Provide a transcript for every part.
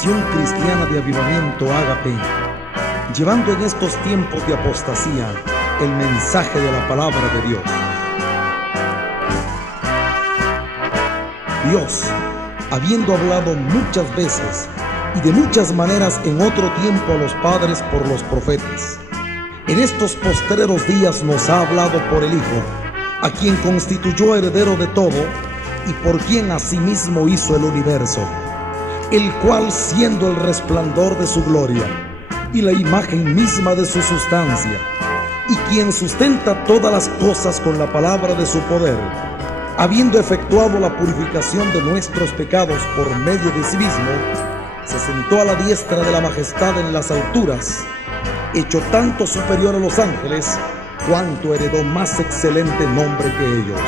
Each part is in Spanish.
Misión Cristiana de Avivamiento Ágape, llevando en estos tiempos de apostasía el mensaje de la palabra de Dios. Dios, habiendo hablado muchas veces y de muchas maneras en otro tiempo a los padres por los profetas, en estos postreros días nos ha hablado por el Hijo, a quien constituyó heredero de todo y por quien asimismo hizo el universo, el cual, siendo el resplandor de su gloria y la imagen misma de su sustancia, y quien sustenta todas las cosas con la palabra de su poder, habiendo efectuado la purificación de nuestros pecados por medio de sí mismo, se sentó a la diestra de la majestad en las alturas, hecho tanto superior a los ángeles, cuanto heredó más excelente nombre que ellos.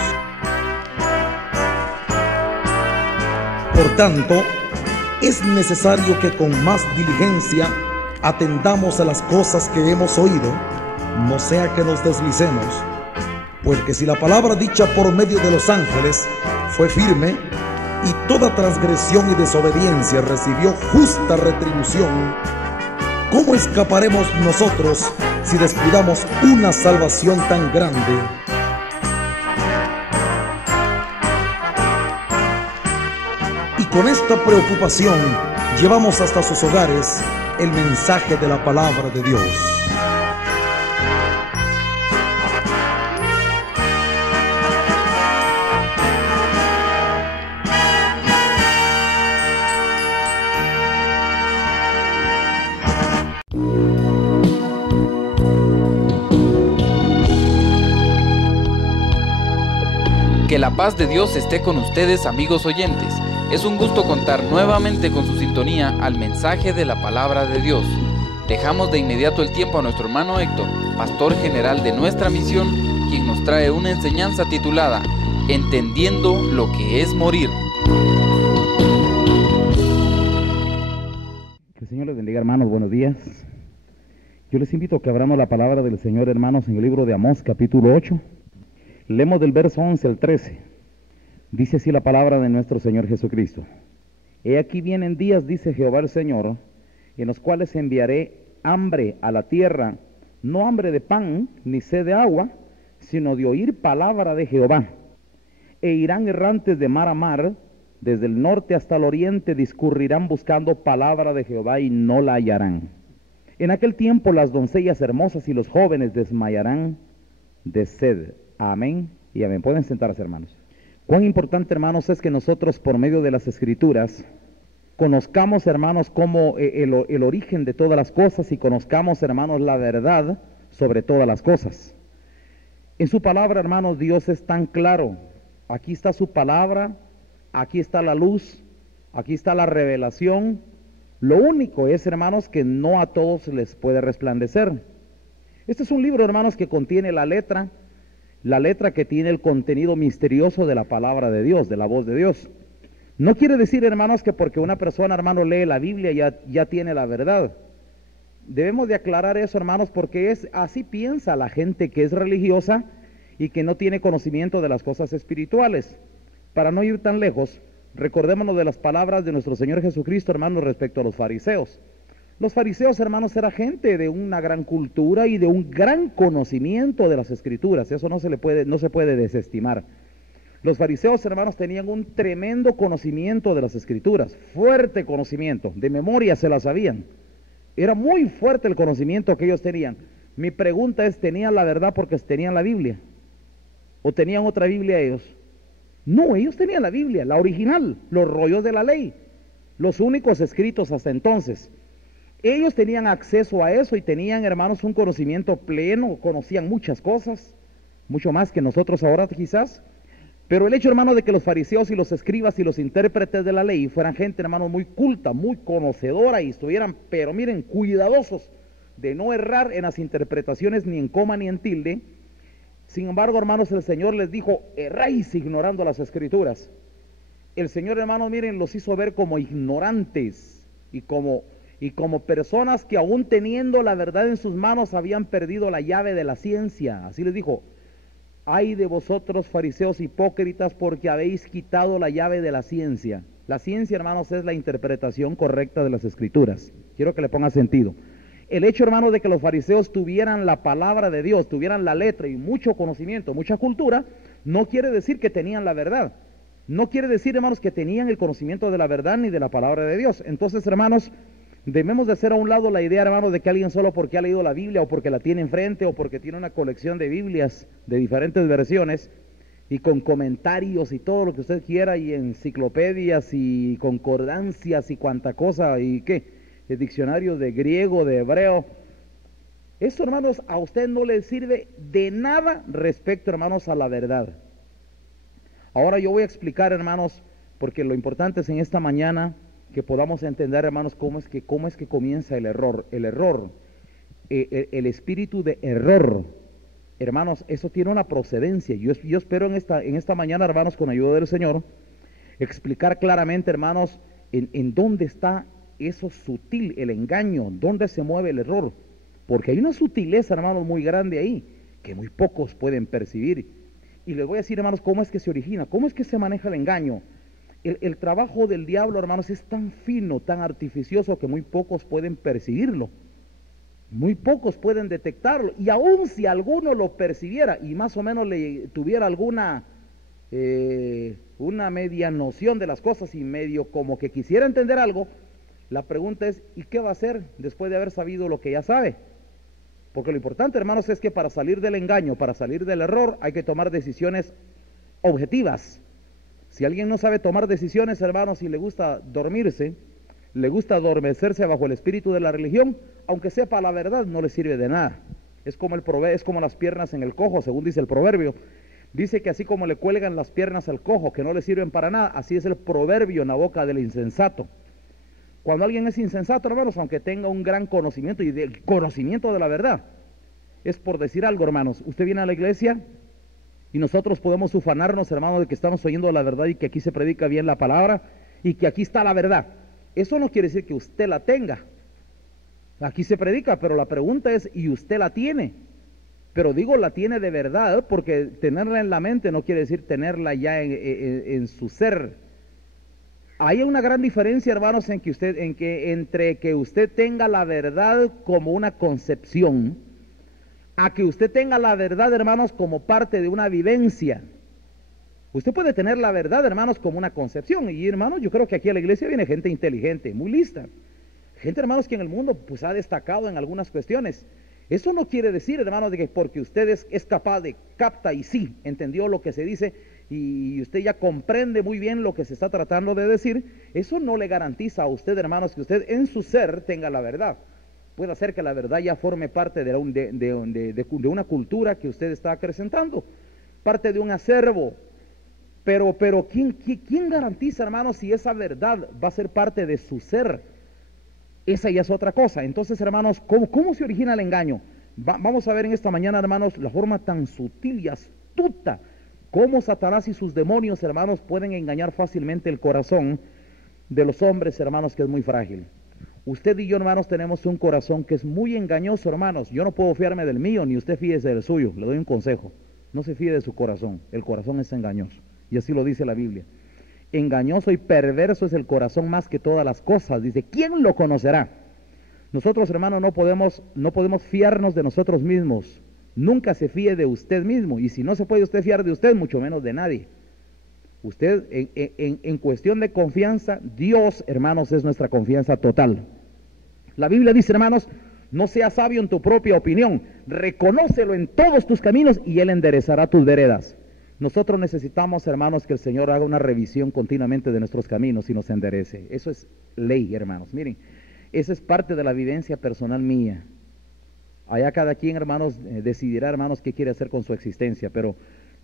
Por tanto, es necesario que con más diligencia atendamos a las cosas que hemos oído, no sea que nos deslicemos, porque si la palabra dicha por medio de los ángeles fue firme, y toda transgresión y desobediencia recibió justa retribución, ¿cómo escaparemos nosotros si descuidamos una salvación tan grande? Y con esta preocupación llevamos hasta sus hogares el mensaje de la palabra de Dios. Que la paz de Dios esté con ustedes, amigos oyentes. Es un gusto contar nuevamente con su sintonía al mensaje de la palabra de Dios. Dejamos de inmediato el tiempo a nuestro hermano Héctor, pastor general de nuestra misión, quien nos trae una enseñanza titulada Entendiendo lo que es morir. Que el Señor les bendiga, hermanos. Buenos días. Yo les invito a que abramos la palabra del Señor, hermanos, en el libro de Amós, capítulo 8. Leemos del verso 11 al 13. Dice así la palabra de nuestro Señor Jesucristo. He aquí vienen días, dice Jehová el Señor, en los cuales enviaré hambre a la tierra, no hambre de pan, ni sed de agua, sino de oír palabra de Jehová. E irán errantes de mar a mar, desde el norte hasta el oriente, discurrirán buscando palabra de Jehová y no la hallarán. En aquel tiempo las doncellas hermosas y los jóvenes desmayarán de sed. Amén y amén. Pueden sentarse, hermanos. Cuán importante, hermanos, es que nosotros por medio de las Escrituras conozcamos, hermanos, como el origen de todas las cosas y conozcamos, hermanos, la verdad sobre todas las cosas. En su palabra, hermanos, Dios es tan claro. Aquí está su palabra, aquí está la luz, aquí está la revelación. Lo único es, hermanos, que no a todos les puede resplandecer. Este es un libro, hermanos, que contiene la letra que tiene el contenido misterioso de la palabra de Dios, de la voz de Dios. No quiere decir, hermanos, que porque una persona, hermano, lee la Biblia ya tiene la verdad. Debemos de aclarar eso, hermanos, porque así piensa la gente que es religiosa y que no tiene conocimiento de las cosas espirituales. Para no ir tan lejos, recordémonos de las palabras de nuestro Señor Jesucristo, hermanos, respecto a los fariseos. Los fariseos, hermanos, era gente de una gran cultura y de un gran conocimiento de las Escrituras. Eso no se puede desestimar. Los fariseos, hermanos, tenían un tremendo conocimiento de las Escrituras, fuerte conocimiento, de memoria se las sabían. Era muy fuerte el conocimiento que ellos tenían. Mi pregunta es, ¿tenían la verdad porque tenían la Biblia? ¿O tenían otra Biblia ellos? No, ellos tenían la Biblia, la original, los rollos de la ley, los únicos escritos hasta entonces. Ellos tenían acceso a eso y tenían, hermanos, un conocimiento pleno, conocían muchas cosas, mucho más que nosotros ahora quizás. Pero el hecho, hermano, de que los fariseos y los escribas y los intérpretes de la ley fueran gente, hermano, muy culta, muy conocedora y estuvieran, pero miren, cuidadosos de no errar en las interpretaciones ni en coma ni en tilde. Sin embargo, hermanos, el Señor les dijo, erráis ignorando las Escrituras. El Señor, hermanos, miren, los hizo ver como ignorantes y como personas que aún teniendo la verdad en sus manos habían perdido la llave de la ciencia. Así les dijo, ay de vosotros fariseos hipócritas porque habéis quitado la llave de la ciencia. La ciencia, hermanos, es la interpretación correcta de las Escrituras. Quiero que le ponga sentido. El hecho, hermanos, de que los fariseos tuvieran la palabra de Dios, tuvieran la letra y mucho conocimiento, mucha cultura, no quiere decir que tenían la verdad. No quiere decir, hermanos, que tenían el conocimiento de la verdad ni de la palabra de Dios. Entonces, hermanos, debemos de hacer a un lado la idea, hermanos, de que alguien solo porque ha leído la Biblia o porque la tiene enfrente o porque tiene una colección de Biblias de diferentes versiones y con comentarios y todo lo que usted quiera y enciclopedias y concordancias y cuanta cosa y qué, el diccionario de griego, de hebreo. Eso, hermanos, a usted no le sirve de nada respecto, hermanos, a la verdad. Ahora yo voy a explicar, hermanos, porque lo importante es en esta mañana que podamos entender, hermanos, cómo es que comienza el error. El error, el espíritu de error, hermanos, eso tiene una procedencia. Yo espero en esta mañana, hermanos, con ayuda del Señor, explicar claramente, hermanos, en dónde está eso sutil, el engaño, dónde se mueve el error. Porque hay una sutileza, hermanos, muy grande ahí, que muy pocos pueden percibir. Y les voy a decir, hermanos, cómo es que se origina, cómo es que se maneja el engaño. El trabajo del diablo, hermanos, es tan fino, tan artificioso, que muy pocos pueden percibirlo. Muy pocos pueden detectarlo. Y aun si alguno lo percibiera y más o menos le tuviera alguna una media noción de las cosas y medio como que quisiera entender algo, la pregunta es, ¿y qué va a hacer después de haber sabido lo que ya sabe? Porque lo importante, hermanos, es que para salir del engaño, para salir del error, hay que tomar decisiones objetivas. Si alguien no sabe tomar decisiones, hermanos, y le gusta dormirse, le gusta adormecerse bajo el espíritu de la religión, aunque sepa la verdad, no le sirve de nada. Es como las piernas en el cojo, según dice el proverbio. Dice que así como le cuelgan las piernas al cojo, que no le sirven para nada, así es el proverbio en la boca del insensato. Cuando alguien es insensato, hermanos, aunque tenga un gran conocimiento y del conocimiento de la verdad, es por decir algo, hermanos. Usted viene a la iglesia y nosotros podemos ufanarnos, hermanos, de que estamos oyendo la verdad y que aquí se predica bien la palabra y que aquí está la verdad. Eso no quiere decir que usted la tenga. Aquí se predica, pero la pregunta es, ¿y usted la tiene? Pero digo, la tiene de verdad, porque tenerla en la mente no quiere decir tenerla ya en su ser. Hay una gran diferencia, hermanos, entre que usted tenga la verdad como una concepción, a que usted tenga la verdad, hermanos, como parte de una vivencia. Usted puede tener la verdad, hermanos, como una concepción. Y, hermanos, yo creo que aquí a la iglesia viene gente inteligente, muy lista. Gente, hermanos, que en el mundo pues ha destacado en algunas cuestiones. Eso no quiere decir, hermanos, de que porque usted es capaz de capta y sí, entendió lo que se dice y usted ya comprende muy bien lo que se está tratando de decir, eso no le garantiza a usted, hermanos, que usted en su ser tenga la verdad. Puede ser que la verdad ya forme parte de una cultura que usted está acrecentando, parte de un acervo. Pero ¿quién garantiza, hermanos, si esa verdad va a ser parte de su ser? Esa ya es otra cosa. Entonces, hermanos, ¿cómo se origina el engaño? Vamos a ver en esta mañana, hermanos, la forma tan sutil y astuta cómo Satanás y sus demonios, hermanos, pueden engañar fácilmente el corazón de los hombres, hermanos, que es muy frágil. Usted y yo, hermanos, tenemos un corazón que es muy engañoso, hermanos. Yo no puedo fiarme del mío, ni usted fíese del suyo. Le doy un consejo. No se fíe de su corazón. El corazón es engañoso. Y así lo dice la Biblia. Engañoso y perverso es el corazón más que todas las cosas. Dice, ¿quién lo conocerá? Nosotros, hermanos, no podemos fiarnos de nosotros mismos. Nunca se fíe de usted mismo. Y si no se puede usted fiar de usted, mucho menos de nadie. Usted, en cuestión de confianza, Dios, hermanos, es nuestra confianza total. La Biblia dice, hermanos, no seas sabio en tu propia opinión. Reconócelo en todos tus caminos y Él enderezará tus veredas. Nosotros necesitamos, hermanos, que el Señor haga una revisión continuamente de nuestros caminos y nos enderece. Eso es ley, hermanos. Miren, esa es parte de la vivencia personal mía. Allá cada quien, hermanos, decidirá, hermanos, qué quiere hacer con su existencia. Pero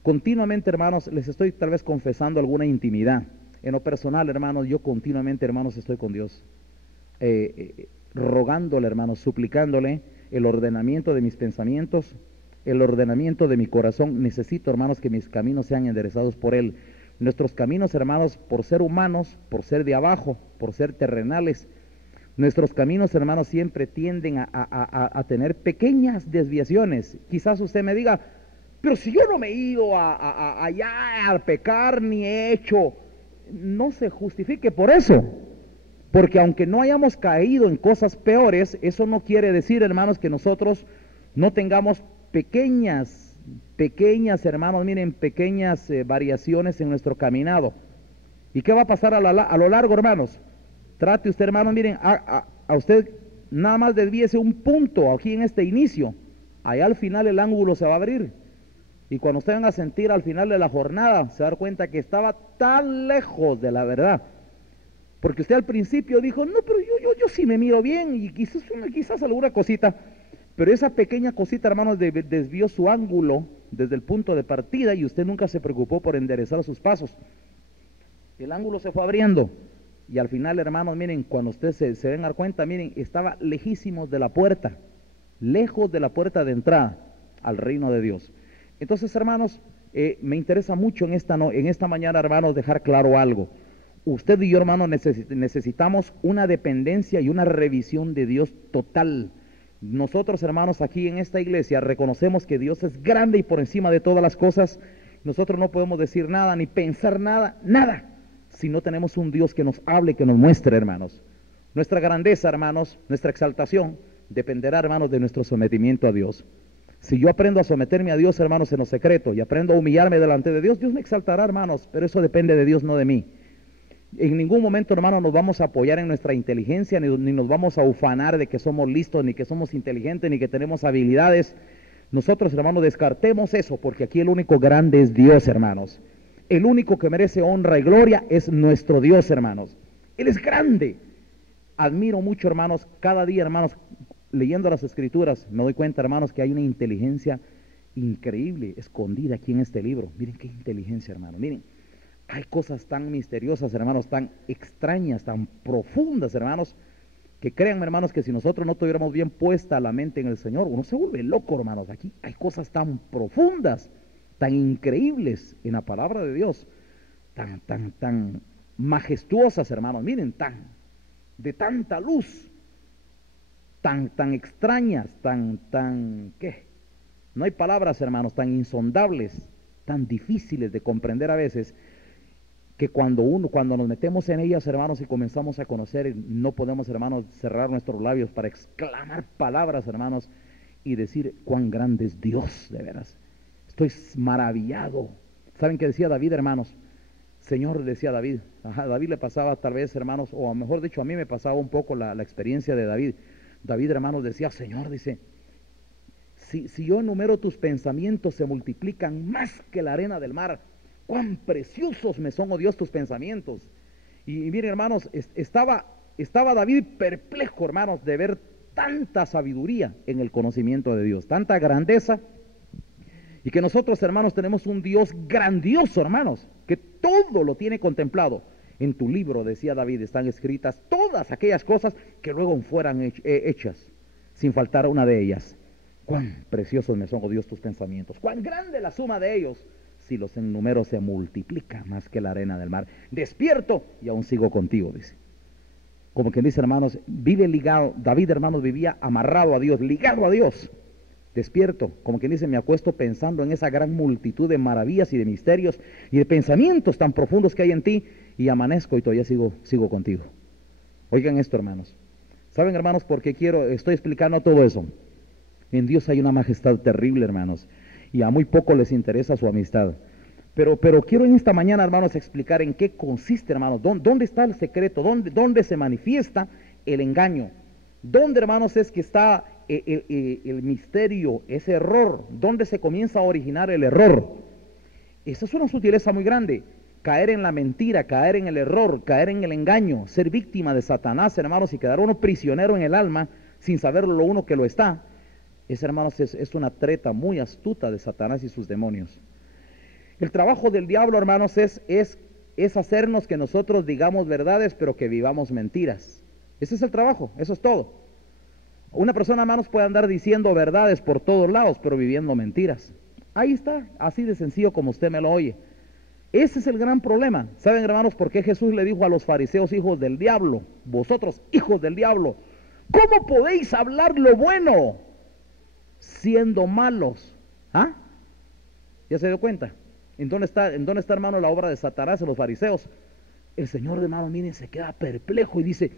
continuamente, hermanos, les estoy tal vez confesando alguna intimidad. En lo personal, hermanos, yo continuamente, hermanos, estoy con Dios. Rogándole, hermanos, suplicándole el ordenamiento de mis pensamientos, el ordenamiento de mi corazón. Necesito, hermanos, que mis caminos sean enderezados por Él. Nuestros caminos, hermanos, por ser humanos, por ser de abajo, por ser terrenales, nuestros caminos, hermanos, siempre tienden a tener pequeñas desviaciones. Quizás usted me diga, pero si yo no me he ido allá a pecar ni he hecho no se justifique por eso. Porque aunque no hayamos caído en cosas peores, eso no quiere decir, hermanos, que nosotros no tengamos pequeñas, hermanos, miren, pequeñas variaciones en nuestro caminado. ¿Y qué va a pasar a lo largo, hermanos? Trate usted, hermanos, miren, a usted nada más desvíese un punto aquí en este inicio. Allá al final el ángulo se va a abrir. Y cuando usted venga a sentir al final de la jornada, se va a dar cuenta que estaba tan lejos de la verdad. Porque usted al principio dijo, no, pero yo sí me miro bien, y quizás alguna cosita, pero esa pequeña cosita, hermanos, desvió su ángulo desde el punto de partida, y usted nunca se preocupó por enderezar sus pasos. El ángulo se fue abriendo, y al final, hermanos, miren, cuando usted se ven a dar cuenta, miren, estaba lejísimos de la puerta, lejos de la puerta de entrada al reino de Dios. Entonces, hermanos, me interesa mucho en esta mañana, hermanos, dejar claro algo. Usted y yo, hermanos, necesitamos una dependencia y una revisión de Dios total. Nosotros, hermanos, aquí en esta iglesia reconocemos que Dios es grande y por encima de todas las cosas. Nosotros no podemos decir nada ni pensar nada, si no tenemos un Dios que nos hable, que nos muestre, hermanos. Nuestra grandeza, hermanos, nuestra exaltación, dependerá, hermanos, de nuestro sometimiento a Dios. Si yo aprendo a someterme a Dios, hermanos, en lo secreto, y aprendo a humillarme delante de Dios, Dios me exaltará, hermanos, pero eso depende de Dios, no de mí. En ningún momento, hermano, nos vamos a apoyar en nuestra inteligencia, ni nos vamos a ufanar de que somos listos, ni que somos inteligentes, ni que tenemos habilidades. Nosotros, hermanos, descartemos eso, porque aquí el único grande es Dios, hermanos. El único que merece honra y gloria es nuestro Dios, hermanos. Él es grande. Admiro mucho, hermanos, cada día, hermanos, leyendo las Escrituras, me doy cuenta, hermanos, que hay una inteligencia increíble, escondida aquí en este libro. Miren qué inteligencia, hermanos, miren. Hay cosas tan misteriosas, hermanos, tan extrañas, tan profundas, hermanos, que créanme, hermanos, que si nosotros no tuviéramos bien puesta la mente en el Señor, uno se vuelve loco, hermanos. Aquí hay cosas tan profundas, tan increíbles en la palabra de Dios, tan majestuosas, hermanos, miren, de tanta luz, tan extrañas, ¿qué? No hay palabras, hermanos, tan insondables, tan difíciles de comprender a veces, que cuando nos metemos en ellas, hermanos, y comenzamos a conocer, no podemos, hermanos, cerrar nuestros labios para exclamar palabras, hermanos, y decir cuán grande es Dios, de veras. Estoy maravillado. ¿Saben qué decía David, hermanos? Señor, decía David. A David le pasaba tal vez, hermanos, o mejor dicho, a mí me pasaba un poco la experiencia de David. David, hermanos, decía, Señor, dice, si yo enumero tus pensamientos, se multiplican más que la arena del mar. Cuán preciosos me son, oh Dios, tus pensamientos. Y miren, hermanos, estaba David perplejo, hermanos, de ver tanta sabiduría en el conocimiento de Dios, tanta grandeza, y que nosotros, hermanos, tenemos un Dios grandioso, hermanos, que todo lo tiene contemplado. En tu libro, decía David, están escritas todas aquellas cosas que luego fueran hechas, sin faltar una de ellas. Cuán preciosos me son, oh Dios, tus pensamientos, cuán grande la suma de ellos. Si los enumero, se multiplica más que la arena del mar. Despierto y aún sigo contigo, dice. Como quien dice, hermanos, vive ligado. David, hermanos, vivía amarrado a Dios, ligado a Dios. Despierto, como quien dice, me acuesto pensando en esa gran multitud de maravillas y de misterios y de pensamientos tan profundos que hay en ti, y amanezco y todavía sigo contigo. Oigan esto, hermanos. ¿Saben, hermanos, por qué estoy explicando todo eso? En Dios hay una majestad terrible, hermanos, y a muy poco les interesa su amistad. Pero quiero en esta mañana, hermanos, explicar en qué consiste, hermanos, dónde está el secreto, dónde se manifiesta el engaño, dónde, hermanos, es que está el misterio, ese error, dónde se comienza a originar el error. Esa es una sutileza muy grande. Caer en la mentira, caer en el error, caer en el engaño, ser víctima de Satanás, hermanos, y quedar uno prisionero en el alma sin saber lo uno que lo está. Esa, hermanos, es una treta muy astuta de Satanás y sus demonios. El trabajo del diablo, hermanos, es hacernos que nosotros digamos verdades, pero que vivamos mentiras. Ese es el trabajo, eso es todo. Una persona, hermanos, puede andar diciendo verdades por todos lados, pero viviendo mentiras. Ahí está, así de sencillo como usted me lo oye. Ese es el gran problema. ¿Saben, hermanos, por qué Jesús le dijo a los fariseos, hijos del diablo, vosotros, hijos del diablo, cómo podéis hablar lo bueno siendo malos? ¿Ah? ¿Ya se dio cuenta? ¿En dónde está, hermano, la obra de Satanás en los fariseos? el Señor, hermano, miren, se queda perplejo y dice,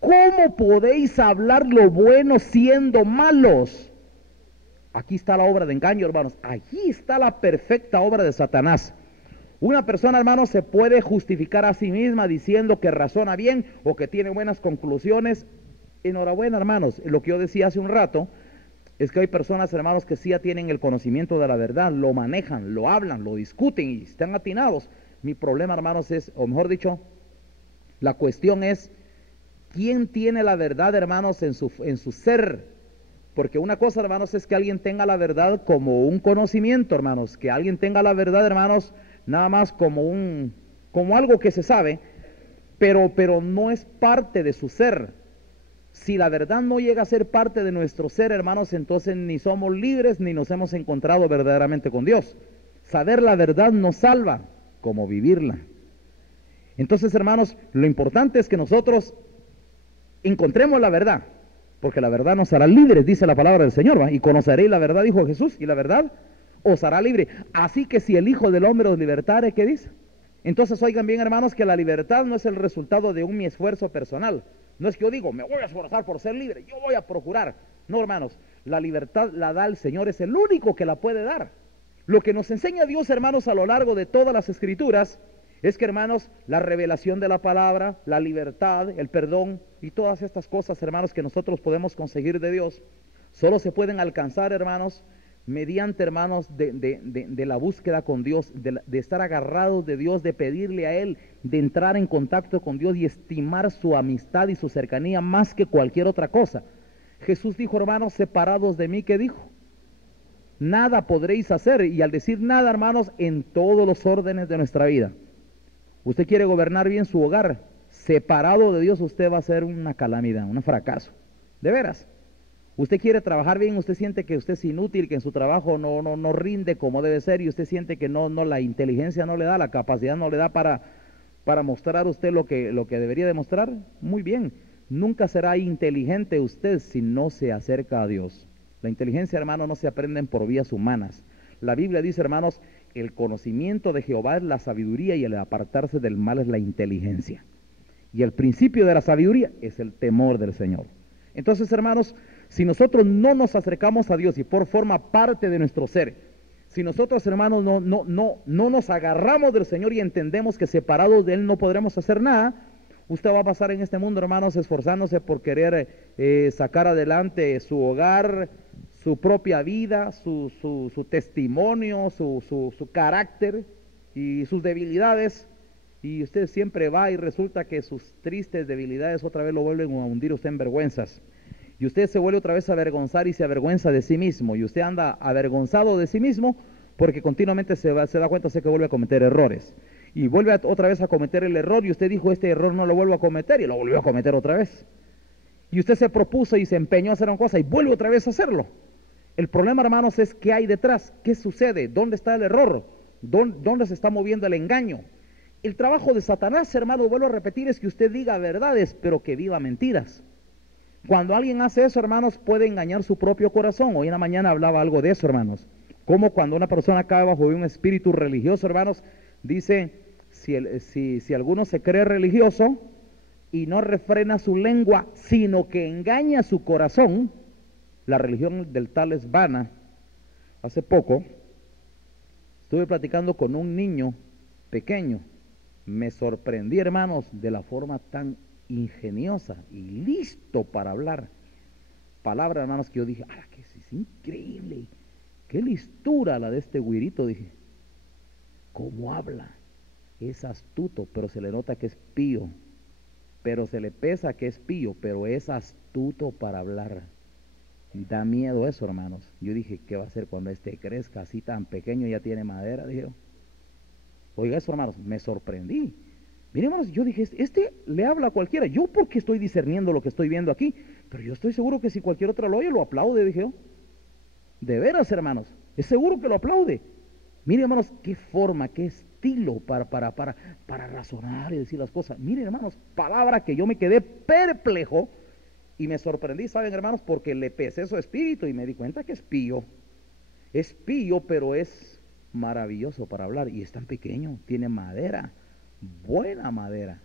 ¿cómo podéis hablar lo bueno siendo malos? Aquí está la obra de engaño, hermanos. Aquí está la perfecta obra de Satanás. Una persona, hermanos, se puede justificar a sí misma diciendo que razona bien o que tiene buenas conclusiones. Enhorabuena, hermanos. Lo que yo decía hace un rato es que hay personas, hermanos, que sí ya tienen el conocimiento de la verdad, lo manejan, lo hablan, lo discuten y están atinados. Mi problema, hermanos, es, o mejor dicho, la cuestión es, ¿quién tiene la verdad, hermanos, en su ser? Porque una cosa, hermanos, es que alguien tenga la verdad como un conocimiento, hermanos, que alguien tenga la verdad, hermanos, nada más como algo que se sabe, pero no es parte de su ser. Si la verdad no llega a ser parte de nuestro ser, hermanos, entonces ni somos libres ni nos hemos encontrado verdaderamente con Dios. Saber la verdad nos salva, como vivirla. Entonces, hermanos, lo importante es que nosotros encontremos la verdad, porque la verdad nos hará libres, dice la palabra del Señor, ¿va? Y conoceréis la verdad, dijo Jesús, y la verdad os hará libre. Así que si el Hijo del Hombre os libertare, ¿qué dice? Entonces, oigan bien, hermanos, que la libertad no es el resultado de mi esfuerzo personal. No es que yo digo, me voy a esforzar por ser libre, yo voy a procurar. No, hermanos, la libertad la da el Señor, es el único que la puede dar. Lo que nos enseña Dios, hermanos, a lo largo de todas las Escrituras, es que, hermanos, la revelación de la palabra, la libertad, el perdón y todas estas cosas, hermanos, que nosotros podemos conseguir de Dios, solo se pueden alcanzar, hermanos, mediante, hermanos, de la búsqueda con Dios, de estar agarrados de Dios, de pedirle a Él, de entrar en contacto con Dios y estimar su amistad y su cercanía más que cualquier otra cosa. Jesús dijo, hermanos, separados de mí, ¿qué dijo? Nada podréis hacer. Y al decir nada, hermanos, en todos los órdenes de nuestra vida. Usted quiere gobernar bien su hogar, separado de Dios usted va a ser una calamidad, un fracaso. De veras. Usted quiere trabajar bien, usted siente que usted es inútil, que en su trabajo no rinde como debe ser, y usted siente que la inteligencia no le da, la capacidad no le da para mostrar usted lo que debería demostrar. Muy bien, nunca será inteligente usted si no se acerca a Dios. La inteligencia, hermano, no se aprenden por vías humanas. La Biblia dice, hermanos, el conocimiento de Jehová es la sabiduría y el apartarse del mal es la inteligencia. Y el principio de la sabiduría es el temor del Señor. Entonces, hermanos, si nosotros no nos acercamos a Dios y forma parte de nuestro ser, si nosotros, hermanos, no nos agarramos del Señor y entendemos que separados de Él no podremos hacer nada, usted va a pasar en este mundo, hermanos, esforzándose por querer sacar adelante su hogar, su propia vida, su testimonio, su carácter y sus debilidades, y usted siempre va y resulta que sus tristes debilidades otra vez lo vuelven a hundir usted en vergüenzas, y usted se vuelve otra vez a avergonzar y se avergüenza de sí mismo, y usted anda avergonzado de sí mismo porque continuamente se da cuenta que vuelve a cometer errores, y vuelve otra vez a cometer el error, y usted dijo, este error no lo vuelvo a cometer, y lo volvió a cometer otra vez, y usted se propuso y se empeñó a hacer una cosa y vuelve otra vez a hacerlo. El problema, hermanos, es qué hay detrás, qué sucede, dónde está el error, dónde se está moviendo el engaño. El trabajo de Satanás, hermano, vuelvo a repetir, es que usted diga verdades, pero que viva mentiras. Cuando alguien hace eso, hermanos, puede engañar su propio corazón. Hoy en la mañana hablaba algo de eso, hermanos. Como cuando una persona cae bajo un espíritu religioso, hermanos, dice, si alguno se cree religioso y no refrena su lengua, sino que engaña su corazón, la religión del tal es vana. Hace poco estuve platicando con un niño pequeño. Me sorprendí, hermanos, de la forma tan ingeniosa y listo para hablar. Palabra, hermanos, que yo dije, que es increíble. Qué listura la de este güirito, dije. ¿Cómo habla? Es astuto, pero se le nota que es pío. Pero se le pesa que es pío, pero es astuto para hablar. Da miedo eso, hermanos. Yo dije, ¿qué va a hacer cuando este crezca así tan pequeño? Ya tiene madera, dije. Oiga eso, hermanos, me sorprendí. Miren, hermanos, yo dije, este le habla a cualquiera. Yo porque estoy discerniendo lo que estoy viendo aquí, pero yo estoy seguro que si cualquier otro lo oye, lo aplaude, dije yo. De veras, hermanos, es seguro que lo aplaude. Miren, hermanos, qué forma, qué estilo para razonar y decir las cosas. Miren, hermanos, palabra que yo me quedé perplejo. Y me sorprendí, ¿saben, hermanos? Porque le pesé su espíritu y me di cuenta que es pío. Es pío, pero es maravilloso para hablar. Y es tan pequeño, tiene madera. buena madera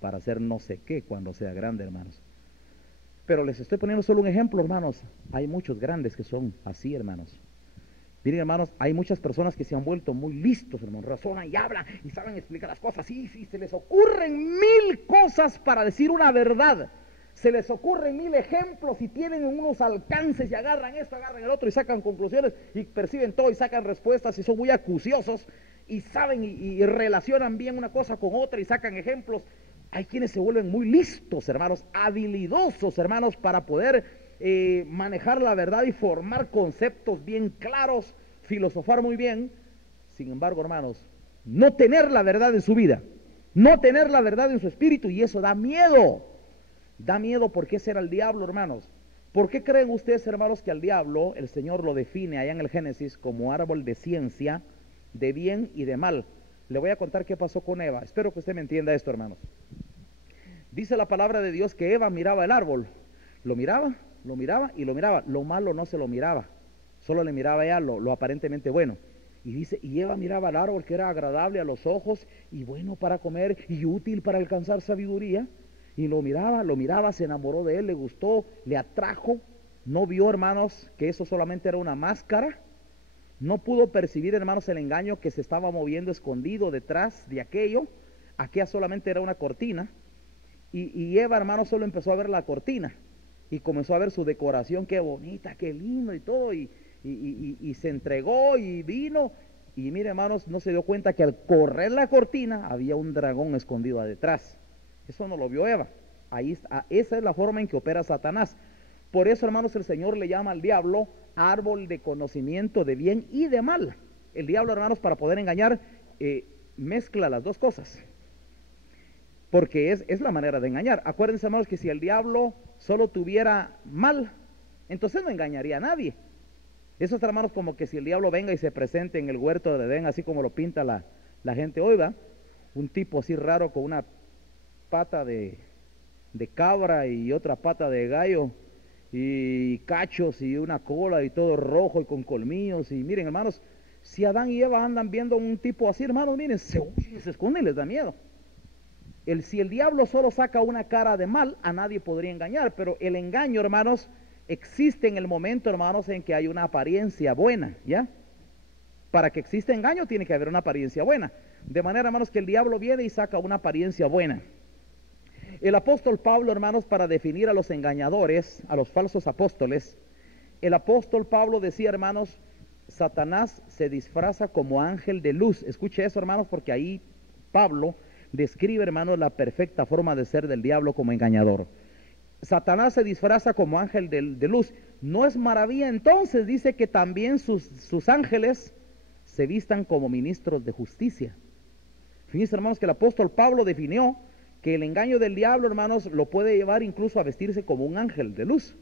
para hacer no sé qué cuando sea grande, hermanos. Pero les estoy poniendo solo un ejemplo, hermanos. Hay muchos grandes que son así, hermanos. Miren, hermanos, hay muchas personas que se han vuelto muy listos, hermanos, razonan y hablan y saben explicar las cosas. Sí, sí, se les ocurren 1000 cosas para decir una verdad. Se les ocurren 1000 ejemplos y tienen unos alcances y agarran esto, agarran el otro y sacan conclusiones y perciben todo y sacan respuestas y son muy acuciosos y saben y relacionan bien una cosa con otra y sacan ejemplos. Hay quienes se vuelven muy listos, hermanos, habilidosos, hermanos, para poder manejar la verdad y formar conceptos bien claros, filosofar muy bien. Sin embargo, hermanos, no tener la verdad en su vida, no tener la verdad en su espíritu, y eso da miedo. Da miedo porque ese era el diablo, hermanos. ¿Por qué creen ustedes, hermanos, que al diablo el Señor lo define allá en el Génesis como árbol de ciencia, de bien y de mal? Le voy a contar qué pasó con Eva. Espero que usted me entienda esto, hermanos. Dice la palabra de Dios que Eva miraba el árbol. Lo miraba y lo miraba. Lo malo no se lo miraba. Solo le miraba ella lo aparentemente bueno. Y dice, y Eva miraba el árbol que era agradable a los ojos y bueno para comer y útil para alcanzar sabiduría. Y lo miraba, se enamoró de él, le gustó, le atrajo. No vio, hermanos, que eso solamente era una máscara. No pudo percibir, hermanos, el engaño que se estaba moviendo escondido detrás de aquello. Aquella solamente era una cortina. Y Eva, hermanos, solo empezó a ver la cortina. Y comenzó a ver su decoración, qué bonita, qué lindo y todo. Y se entregó y vino. Y mire, hermanos, no se dio cuenta que al correr la cortina había un dragón escondido detrás. Eso no lo vio Eva. Esa es la forma en que opera Satanás. Por eso, hermanos, el Señor le llama al diablo árbol de conocimiento de bien y de mal. El diablo, hermanos, para poder engañar, mezcla las dos cosas. Porque es la manera de engañar. Acuérdense, hermanos, que si el diablo solo tuviera mal, entonces no engañaría a nadie. Eso es, hermanos, como que si el diablo venga y se presente en el huerto de Edén, así como lo pinta la gente hoy, ¿va? Un tipo así raro con una pata de cabra y otra pata de gallo y cachos y una cola y todo rojo y con colmillos. Y miren, hermanos, si Adán y Eva andan viendo un tipo así, hermanos, miren, se esconden y les da miedo. Si el diablo solo saca una cara de mal, a nadie podría engañar, pero el engaño, hermanos, existe en el momento, hermanos, en que hay una apariencia buena, ¿ya? Para que exista engaño tiene que haber una apariencia buena. De manera, hermanos, que el diablo viene y saca una apariencia buena. El apóstol Pablo, hermanos, para definir a los engañadores, a los falsos apóstoles, el apóstol Pablo decía, hermanos, Satanás se disfraza como ángel de luz. Escuche eso, hermanos, porque ahí Pablo describe, hermanos, la perfecta forma de ser del diablo como engañador. Satanás se disfraza como ángel de luz. No es maravilla, entonces, dice que también sus ángeles se vistan como ministros de justicia. Fíjense, hermanos, que el apóstol Pablo definió que el engaño del diablo, hermanos, lo puede llevar incluso a vestirse como un ángel de luz.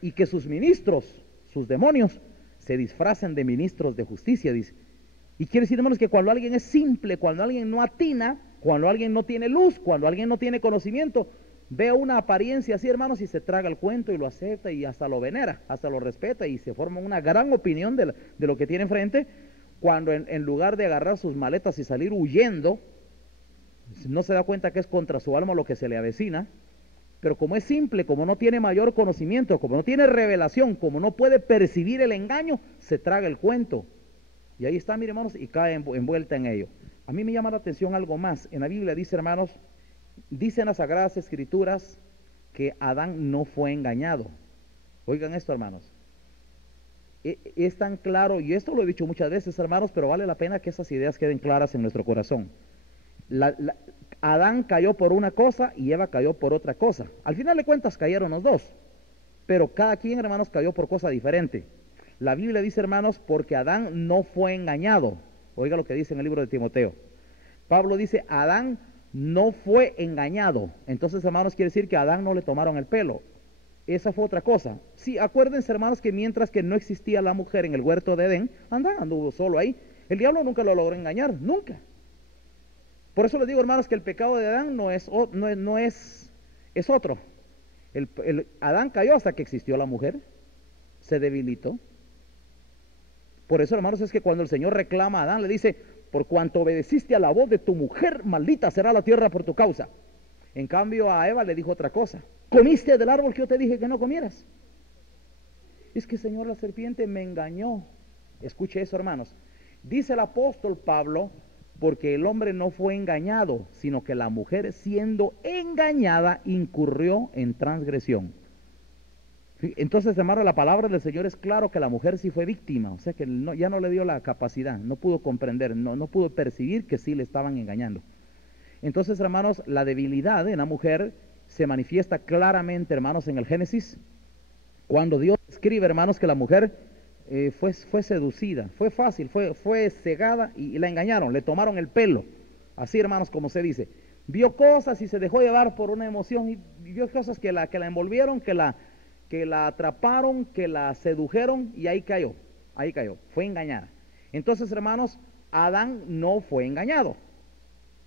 Y que sus ministros, sus demonios, se disfrazan de ministros de justicia, dice. Y quiere decir, hermanos, que cuando alguien es simple, cuando alguien no atina, cuando alguien no tiene luz, cuando alguien no tiene conocimiento, ve una apariencia así, hermanos, y se traga el cuento y lo acepta y hasta lo venera, hasta lo respeta y se forma una gran opinión de lo que tiene enfrente, cuando en lugar de agarrar sus maletas y salir huyendo, no se da cuenta que es contra su alma lo que se le avecina. Pero como es simple, como no tiene mayor conocimiento, como no tiene revelación, como no puede percibir el engaño, se traga el cuento. Y ahí está, mire, hermanos, y cae envuelta en ello. A mí me llama la atención algo más. En la Biblia dice, hermanos, dicen las Sagradas Escrituras que Adán no fue engañado. Oigan esto, hermanos. Es tan claro, y esto lo he dicho muchas veces, hermanos, pero vale la pena que esas ideas queden claras en nuestro corazón. Adán cayó por una cosa y Eva cayó por otra cosa. Al final de cuentas cayeron los dos, pero cada quien, hermanos, cayó por cosa diferente. La Biblia dice, hermanos, porque Adán no fue engañado. Oiga lo que dice en el libro de Timoteo. Pablo dice, Adán no fue engañado. Entonces, hermanos, quiere decir que a Adán no le tomaron el pelo. Esa fue otra cosa. Sí, acuérdense, hermanos, que mientras que no existía la mujer en el huerto de Edén, anduvo solo ahí. El diablo nunca lo logró engañar, nunca. Por eso les digo, hermanos, que el pecado de Adán es otro. Adán cayó hasta que existió la mujer, se debilitó. Por eso, hermanos, es que cuando el Señor reclama a Adán, le dice, por cuanto obedeciste a la voz de tu mujer, maldita será la tierra por tu causa. En cambio a Eva le dijo otra cosa: comiste del árbol que yo te dije que no comieras. Es que, Señor, la serpiente me engañó. Escuche eso, hermanos. Dice el apóstol Pablo, porque el hombre no fue engañado, sino que la mujer, siendo engañada, incurrió en transgresión. Entonces, hermano, la palabra del Señor es claro que la mujer sí fue víctima, o sea que ya no le dio la capacidad, no pudo comprender, no pudo percibir que sí le estaban engañando. Entonces, hermanos, la debilidad en la mujer se manifiesta claramente, hermanos, en el Génesis, cuando Dios escribe, hermanos, que la mujer fue seducida, fue fácil, fue cegada y la engañaron, le tomaron el pelo, así, hermanos, como se dice. Vio cosas y se dejó llevar por una emoción y vio cosas que la envolvieron, que la atraparon, que la sedujeron y ahí cayó, fue engañada. Entonces, hermanos, Adán no fue engañado.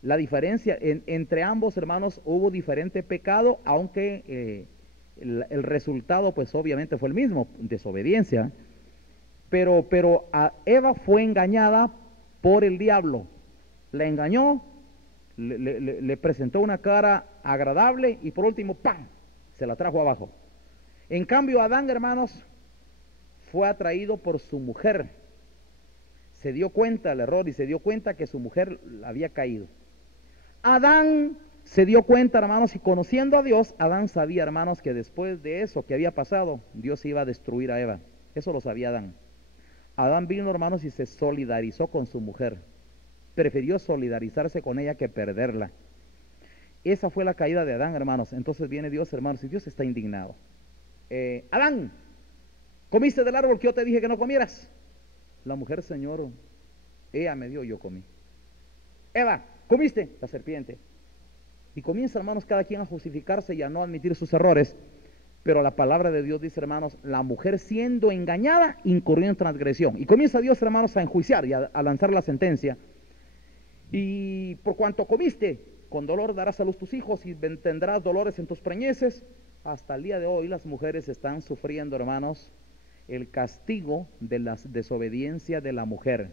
La diferencia entre ambos, hermanos, hubo diferente pecado, aunque el resultado pues obviamente fue el mismo, desobediencia. Pero a Eva fue engañada por el diablo. La engañó, le presentó una cara agradable y por último, ¡pam!, se la trajo abajo. En cambio, Adán, hermanos, fue atraído por su mujer. Se dio cuenta del error y se dio cuenta que su mujer había caído. Adán se dio cuenta, hermanos, y conociendo a Dios, Adán sabía, hermanos, que después de eso que había pasado, Dios iba a destruir a Eva. Eso lo sabía Adán. Adán vino, hermanos, y se solidarizó con su mujer. Prefirió solidarizarse con ella que perderla. Esa fue la caída de Adán, hermanos. Entonces viene Dios, hermanos, y Dios está indignado. Adán, ¿comiste del árbol que yo te dije que no comieras? La mujer, Señor, ella me dio, yo comí. Eva, ¿comiste? La serpiente. Y comienza, hermanos, cada quien a justificarse y a no admitir sus errores. Pero la palabra de Dios dice, hermanos, la mujer siendo engañada, incurrió en transgresión. Y comienza Dios, hermanos, a enjuiciar y a lanzar la sentencia. Y por cuanto comiste, con dolor darás a luz tus hijos y tendrás dolores en tus preñeces. Hasta el día de hoy las mujeres están sufriendo, hermanos, el castigo de la desobediencia de la mujer.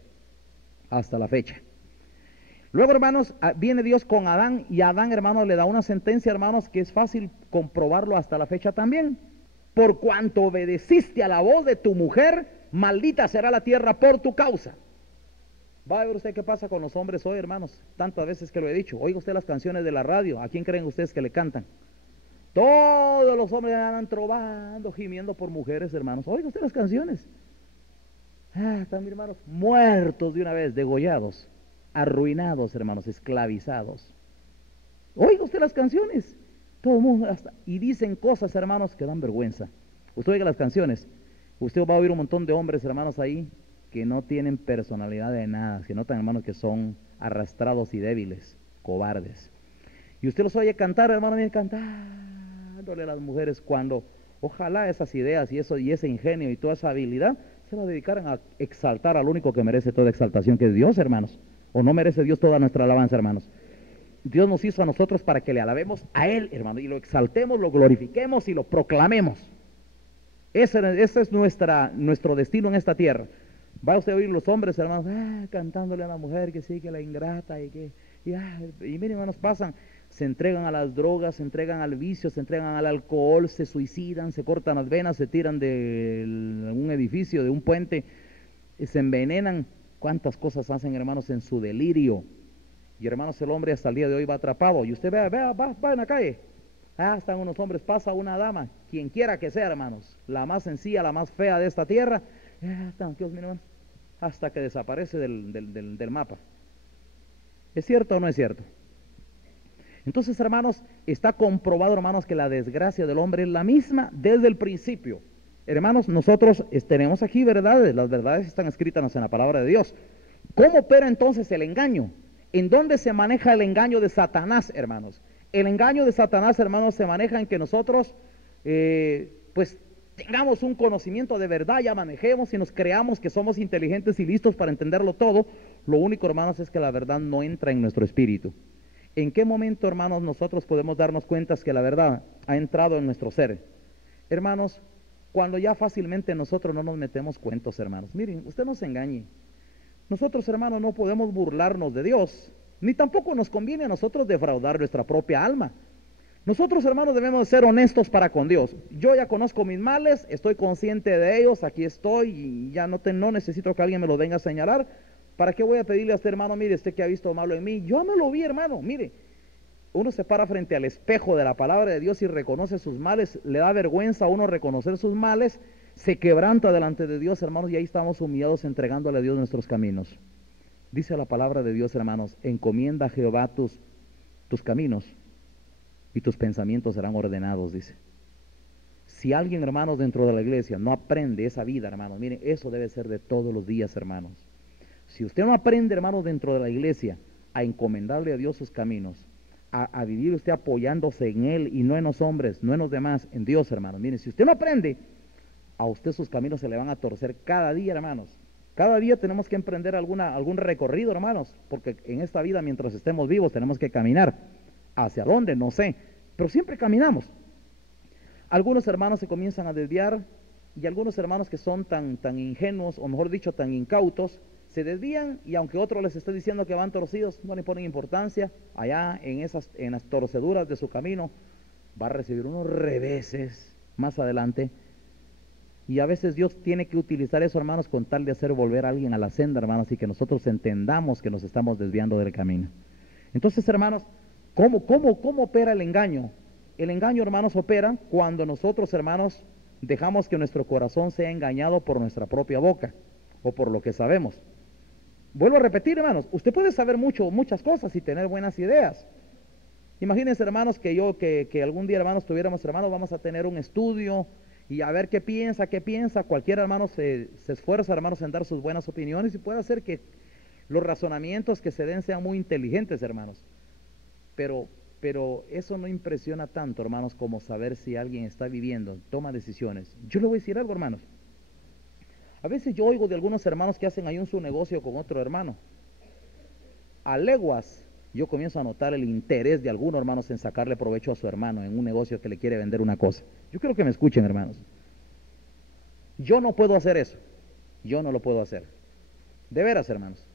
Hasta la fecha. Luego, hermanos, viene Dios con Adán y Adán, hermanos, le da una sentencia, hermanos, que es fácil comprobarlo hasta la fecha también. Por cuanto obedeciste a la voz de tu mujer, maldita será la tierra por tu causa. Va a ver usted qué pasa con los hombres hoy, hermanos, tantas veces que lo he dicho. Oiga usted las canciones de la radio, ¿a quién creen ustedes que le cantan? Todos los hombres andan trovando, gimiendo por mujeres, hermanos. Oiga usted las canciones. Están, hermanos, muertos de una vez, degollados. Arruinados, hermanos, esclavizados. Oiga usted las canciones, todo el mundo y dicen cosas, hermanos, que dan vergüenza. Usted oiga las canciones, usted va a oír un montón de hombres, hermanos, ahí que no tienen personalidad de nada, que notan, hermanos, que son arrastrados y débiles, cobardes. Y usted los oye cantar, hermanos, y cantándole a las mujeres, cuando ojalá esas ideas y ese ingenio y toda esa habilidad se la dedicaran a exaltar al único que merece toda exaltación, que es Dios, hermanos. ¿O no merece Dios toda nuestra alabanza, hermanos? Dios nos hizo a nosotros para que le alabemos a Él, hermano, y lo exaltemos, lo glorifiquemos y lo proclamemos. Ese es nuestro destino en esta tierra. Va usted a oír los hombres, hermanos, cantándole a la mujer que sí, que la ingrata y miren, hermanos, se entregan a las drogas, se entregan al vicio, se entregan al alcohol, se suicidan, se cortan las venas, se tiran de un edificio, de un puente, se envenenan. Cuántas cosas hacen, hermanos, en su delirio. Y, hermanos, el hombre hasta el día de hoy va atrapado. Y usted va en la calle. Están unos hombres, pasa una dama, quien quiera que sea, hermanos, la más sencilla, la más fea de esta tierra. Están, Dios mío, hermanos, hasta que desaparece del mapa. ¿Es cierto o no es cierto? Entonces, hermanos, está comprobado, hermanos, que la desgracia del hombre es la misma desde el principio. Hermanos, nosotros tenemos aquí verdades, las verdades están escritas en la palabra de Dios. ¿Cómo opera entonces el engaño? ¿En dónde se maneja el engaño de Satanás, hermanos? El engaño de Satanás, hermanos, se maneja en que nosotros, pues, tengamos un conocimiento de verdad, ya manejemos y nos creamos que somos inteligentes y listos para entenderlo todo. Lo único, hermanos, es que la verdad no entra en nuestro espíritu. ¿En qué momento, hermanos, nosotros podemos darnos cuenta que la verdad ha entrado en nuestro ser? Hermanos, cuando ya fácilmente nosotros no nos metemos cuentos, hermanos. Miren, usted no se engañe. Nosotros, hermanos, no podemos burlarnos de Dios, ni tampoco nos conviene a nosotros defraudar nuestra propia alma. Nosotros, hermanos, debemos ser honestos para con Dios. Yo ya conozco mis males, estoy consciente de ellos, aquí estoy y ya no necesito que alguien me lo venga a señalar. ¿Para qué voy a pedirle a este hermano, mire, usted que ha visto malo en mí? Yo no lo vi, hermano, mire. Uno se para frente al espejo de la palabra de Dios y reconoce sus males, le da vergüenza a uno reconocer sus males, se quebranta delante de Dios, hermanos, y ahí estamos humillados entregándole a Dios nuestros caminos. Dice la palabra de Dios, hermanos, encomienda a Jehová tus caminos y tus pensamientos serán ordenados, dice. Si alguien, hermanos, dentro de la iglesia no aprende esa vida, hermanos, miren, eso debe ser de todos los días, hermanos. Si usted no aprende, hermanos, dentro de la iglesia a encomendarle a Dios sus caminos, a vivir usted apoyándose en Él y no en los hombres, no en los demás, en Dios, hermanos. Miren, si usted no aprende, a usted sus caminos se le van a torcer cada día, hermanos. Cada día tenemos que emprender algún recorrido, hermanos, porque en esta vida, mientras estemos vivos, tenemos que caminar. ¿Hacia dónde? No sé, pero siempre caminamos. Algunos hermanos se comienzan a desviar y algunos hermanos que son tan ingenuos, o mejor dicho, tan incautos, se desvían y aunque otro les esté diciendo que van torcidos, no le ponen importancia. Allá en las torceduras de su camino va a recibir unos reveses más adelante. Y a veces Dios tiene que utilizar eso, hermanos, con tal de hacer volver a alguien a la senda, hermanos, y que nosotros entendamos que nos estamos desviando del camino. Entonces, hermanos, ¿cómo opera el engaño? El engaño, hermanos, opera cuando nosotros, hermanos, dejamos que nuestro corazón sea engañado por nuestra propia boca o por lo que sabemos. Vuelvo a repetir, hermanos, usted puede saber muchas cosas y tener buenas ideas. Imagínense, hermanos, que algún día, hermanos, tuviéramos, hermanos, vamos a tener un estudio y a ver qué piensa. Cualquier hermano se esfuerza, hermanos, en dar sus buenas opiniones y puede hacer que los razonamientos que se den sean muy inteligentes, hermanos. Pero eso no impresiona tanto, hermanos, como saber si alguien está viviendo, toma decisiones. Yo le voy a decir algo, hermanos. A veces yo oigo de algunos hermanos que hacen ahí su negocio con otro hermano. A leguas yo comienzo a notar el interés de algunos hermanos en sacarle provecho a su hermano en un negocio que le quiere vender una cosa. Yo quiero que me escuchen, hermanos. Yo no puedo hacer eso. Yo no lo puedo hacer. De veras, hermanos.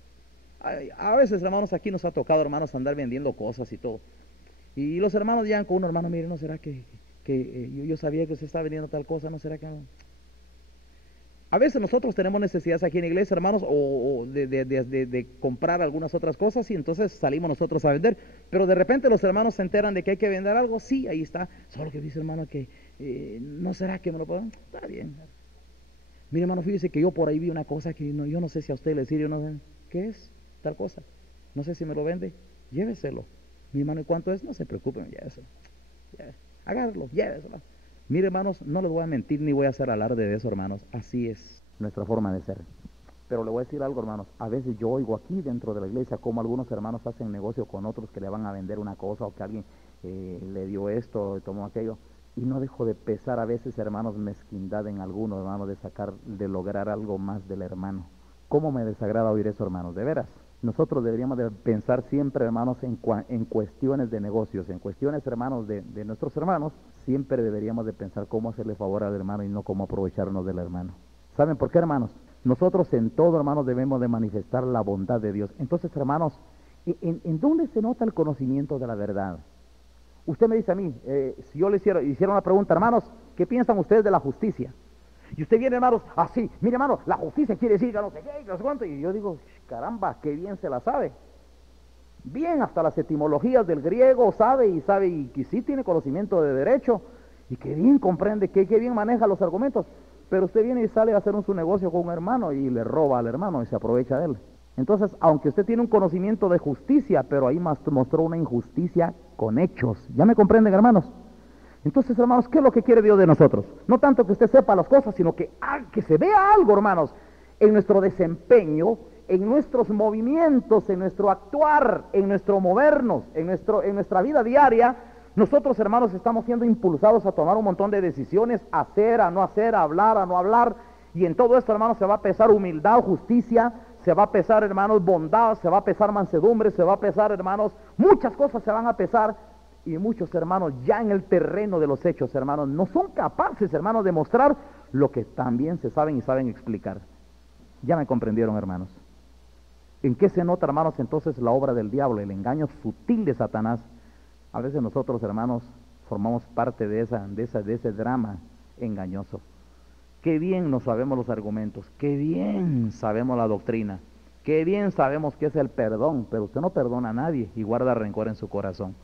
A veces, hermanos, aquí nos ha tocado, hermanos, andar vendiendo cosas y todo. Y los hermanos llegan con uno, hermano, mire, ¿no será que yo sabía que usted estaba vendiendo tal cosa? ¿No será que no? A veces nosotros tenemos necesidades aquí en la iglesia, hermanos, o de comprar algunas otras cosas y entonces salimos nosotros a vender. Pero de repente los hermanos se enteran de que hay que vender algo. Sí, ahí está. Solo que dice, hermano, que ¿no será que me lo puedo? Está bien. Mire, hermano, fíjese que yo por ahí vi una cosa que yo no sé si a usted le sirve, yo no sé. ¿Qué es tal cosa? No sé si me lo vende. Lléveselo. Mi hermano, ¿y cuánto es? No se preocupen, lléveselo. Agárralo, lléveselo. Mire, hermanos, no les voy a mentir ni voy a hacer alarde de eso, hermanos. Así es nuestra forma de ser. Pero le voy a decir algo, hermanos. A veces yo oigo aquí dentro de la iglesia como algunos hermanos hacen negocio con otros que le van a vender una cosa o que alguien le dio esto, tomó aquello. Y no dejo de pesar a veces, hermanos, mezquindad en algunos, hermanos, de lograr algo más del hermano. ¿Cómo me desagrada oír eso, hermanos? De veras. Nosotros deberíamos de pensar siempre, hermanos, en cuestiones de negocios, en cuestiones, hermanos, de nuestros hermanos, siempre deberíamos de pensar cómo hacerle favor al hermano y no cómo aprovecharnos del hermano. ¿Saben por qué, hermanos? Nosotros en todo, hermanos, debemos de manifestar la bondad de Dios. Entonces, hermanos, ¿en dónde se nota el conocimiento de la verdad? Usted me dice a mí, si yo le hiciera una pregunta, hermanos, ¿qué piensan ustedes de la justicia? Y usted viene, hermanos, así, mire, hermano, la justicia quiere decir que no sé qué, no sé cuánto. Y yo digo, caramba, qué bien se la sabe. Bien, hasta las etimologías del griego sabe y que sí tiene conocimiento de derecho. Y qué bien comprende, qué bien maneja los argumentos. Pero usted viene y sale a hacer su negocio con un hermano y le roba al hermano y se aprovecha de él. Entonces, aunque usted tiene un conocimiento de justicia, pero ahí mostró una injusticia con hechos. ¿Ya me comprenden, hermanos? Entonces, hermanos, ¿qué es lo que quiere Dios de nosotros? No tanto que usted sepa las cosas, sino que se vea algo, hermanos, en nuestro desempeño, en nuestros movimientos, en nuestro actuar, en nuestro movernos, en nuestra vida diaria. Nosotros, hermanos, estamos siendo impulsados a tomar un montón de decisiones, a hacer, a no hacer, a hablar, a no hablar. Y en todo esto, hermanos, se va a pesar humildad, justicia, se va a pesar, hermanos, bondad, se va a pesar mansedumbre, se va a pesar, hermanos, muchas cosas se van a pesar. Y muchos, hermanos, ya en el terreno de los hechos, hermanos, no son capaces, hermanos, de mostrar lo que también se saben y saben explicar. Ya me comprendieron, hermanos. ¿En qué se nota, hermanos, entonces la obra del diablo, el engaño sutil de Satanás? A veces nosotros, hermanos, formamos parte de ese drama engañoso. Qué bien nos sabemos los argumentos, qué bien sabemos la doctrina, qué bien sabemos qué es el perdón, pero usted no perdona a nadie y guarda rencor en su corazón.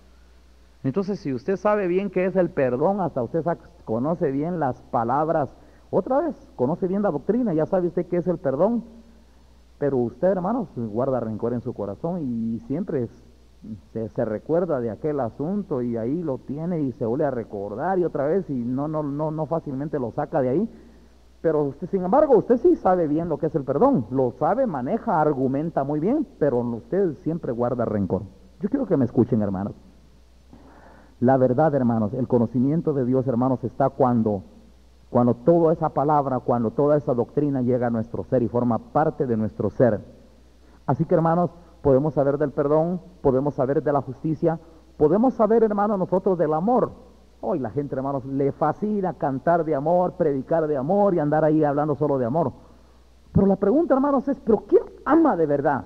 Entonces, si usted sabe bien qué es el perdón, hasta usted conoce bien las palabras, otra vez, conoce bien la doctrina, ya sabe usted qué es el perdón, pero usted, hermanos, guarda rencor en su corazón y siempre se recuerda de aquel asunto y ahí lo tiene y se vuelve a recordar y otra vez y no fácilmente lo saca de ahí. Pero usted, sin embargo, usted sí sabe bien lo que es el perdón, lo sabe, maneja, argumenta muy bien, pero usted siempre guarda rencor. Yo quiero que me escuchen, hermanos. La verdad, hermanos, el conocimiento de Dios, hermanos, está cuando toda esa palabra, cuando toda esa doctrina llega a nuestro ser y forma parte de nuestro ser. Así que, hermanos, podemos saber del perdón, podemos saber de la justicia, podemos saber, hermanos, nosotros del amor. Hoy la gente, hermanos, le fascina cantar de amor, predicar de amor y andar ahí hablando solo de amor. Pero la pregunta, hermanos, es, ¿pero quién ama de verdad?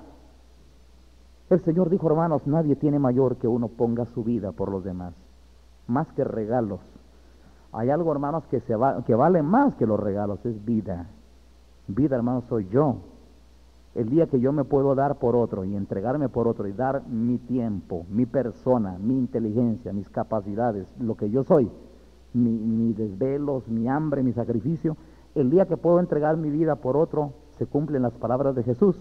El Señor dijo, hermanos, nadie tiene mayor que uno ponga su vida por los demás, más que regalos. Hay algo, hermanos, que vale más que los regalos, es vida. Vida, hermanos, soy yo. El día que yo me puedo dar por otro y entregarme por otro y dar mi tiempo, mi persona, mi inteligencia, mis capacidades, lo que yo soy, mis desvelos, mi hambre, mi sacrificio, el día que puedo entregar mi vida por otro, se cumplen las palabras de Jesús.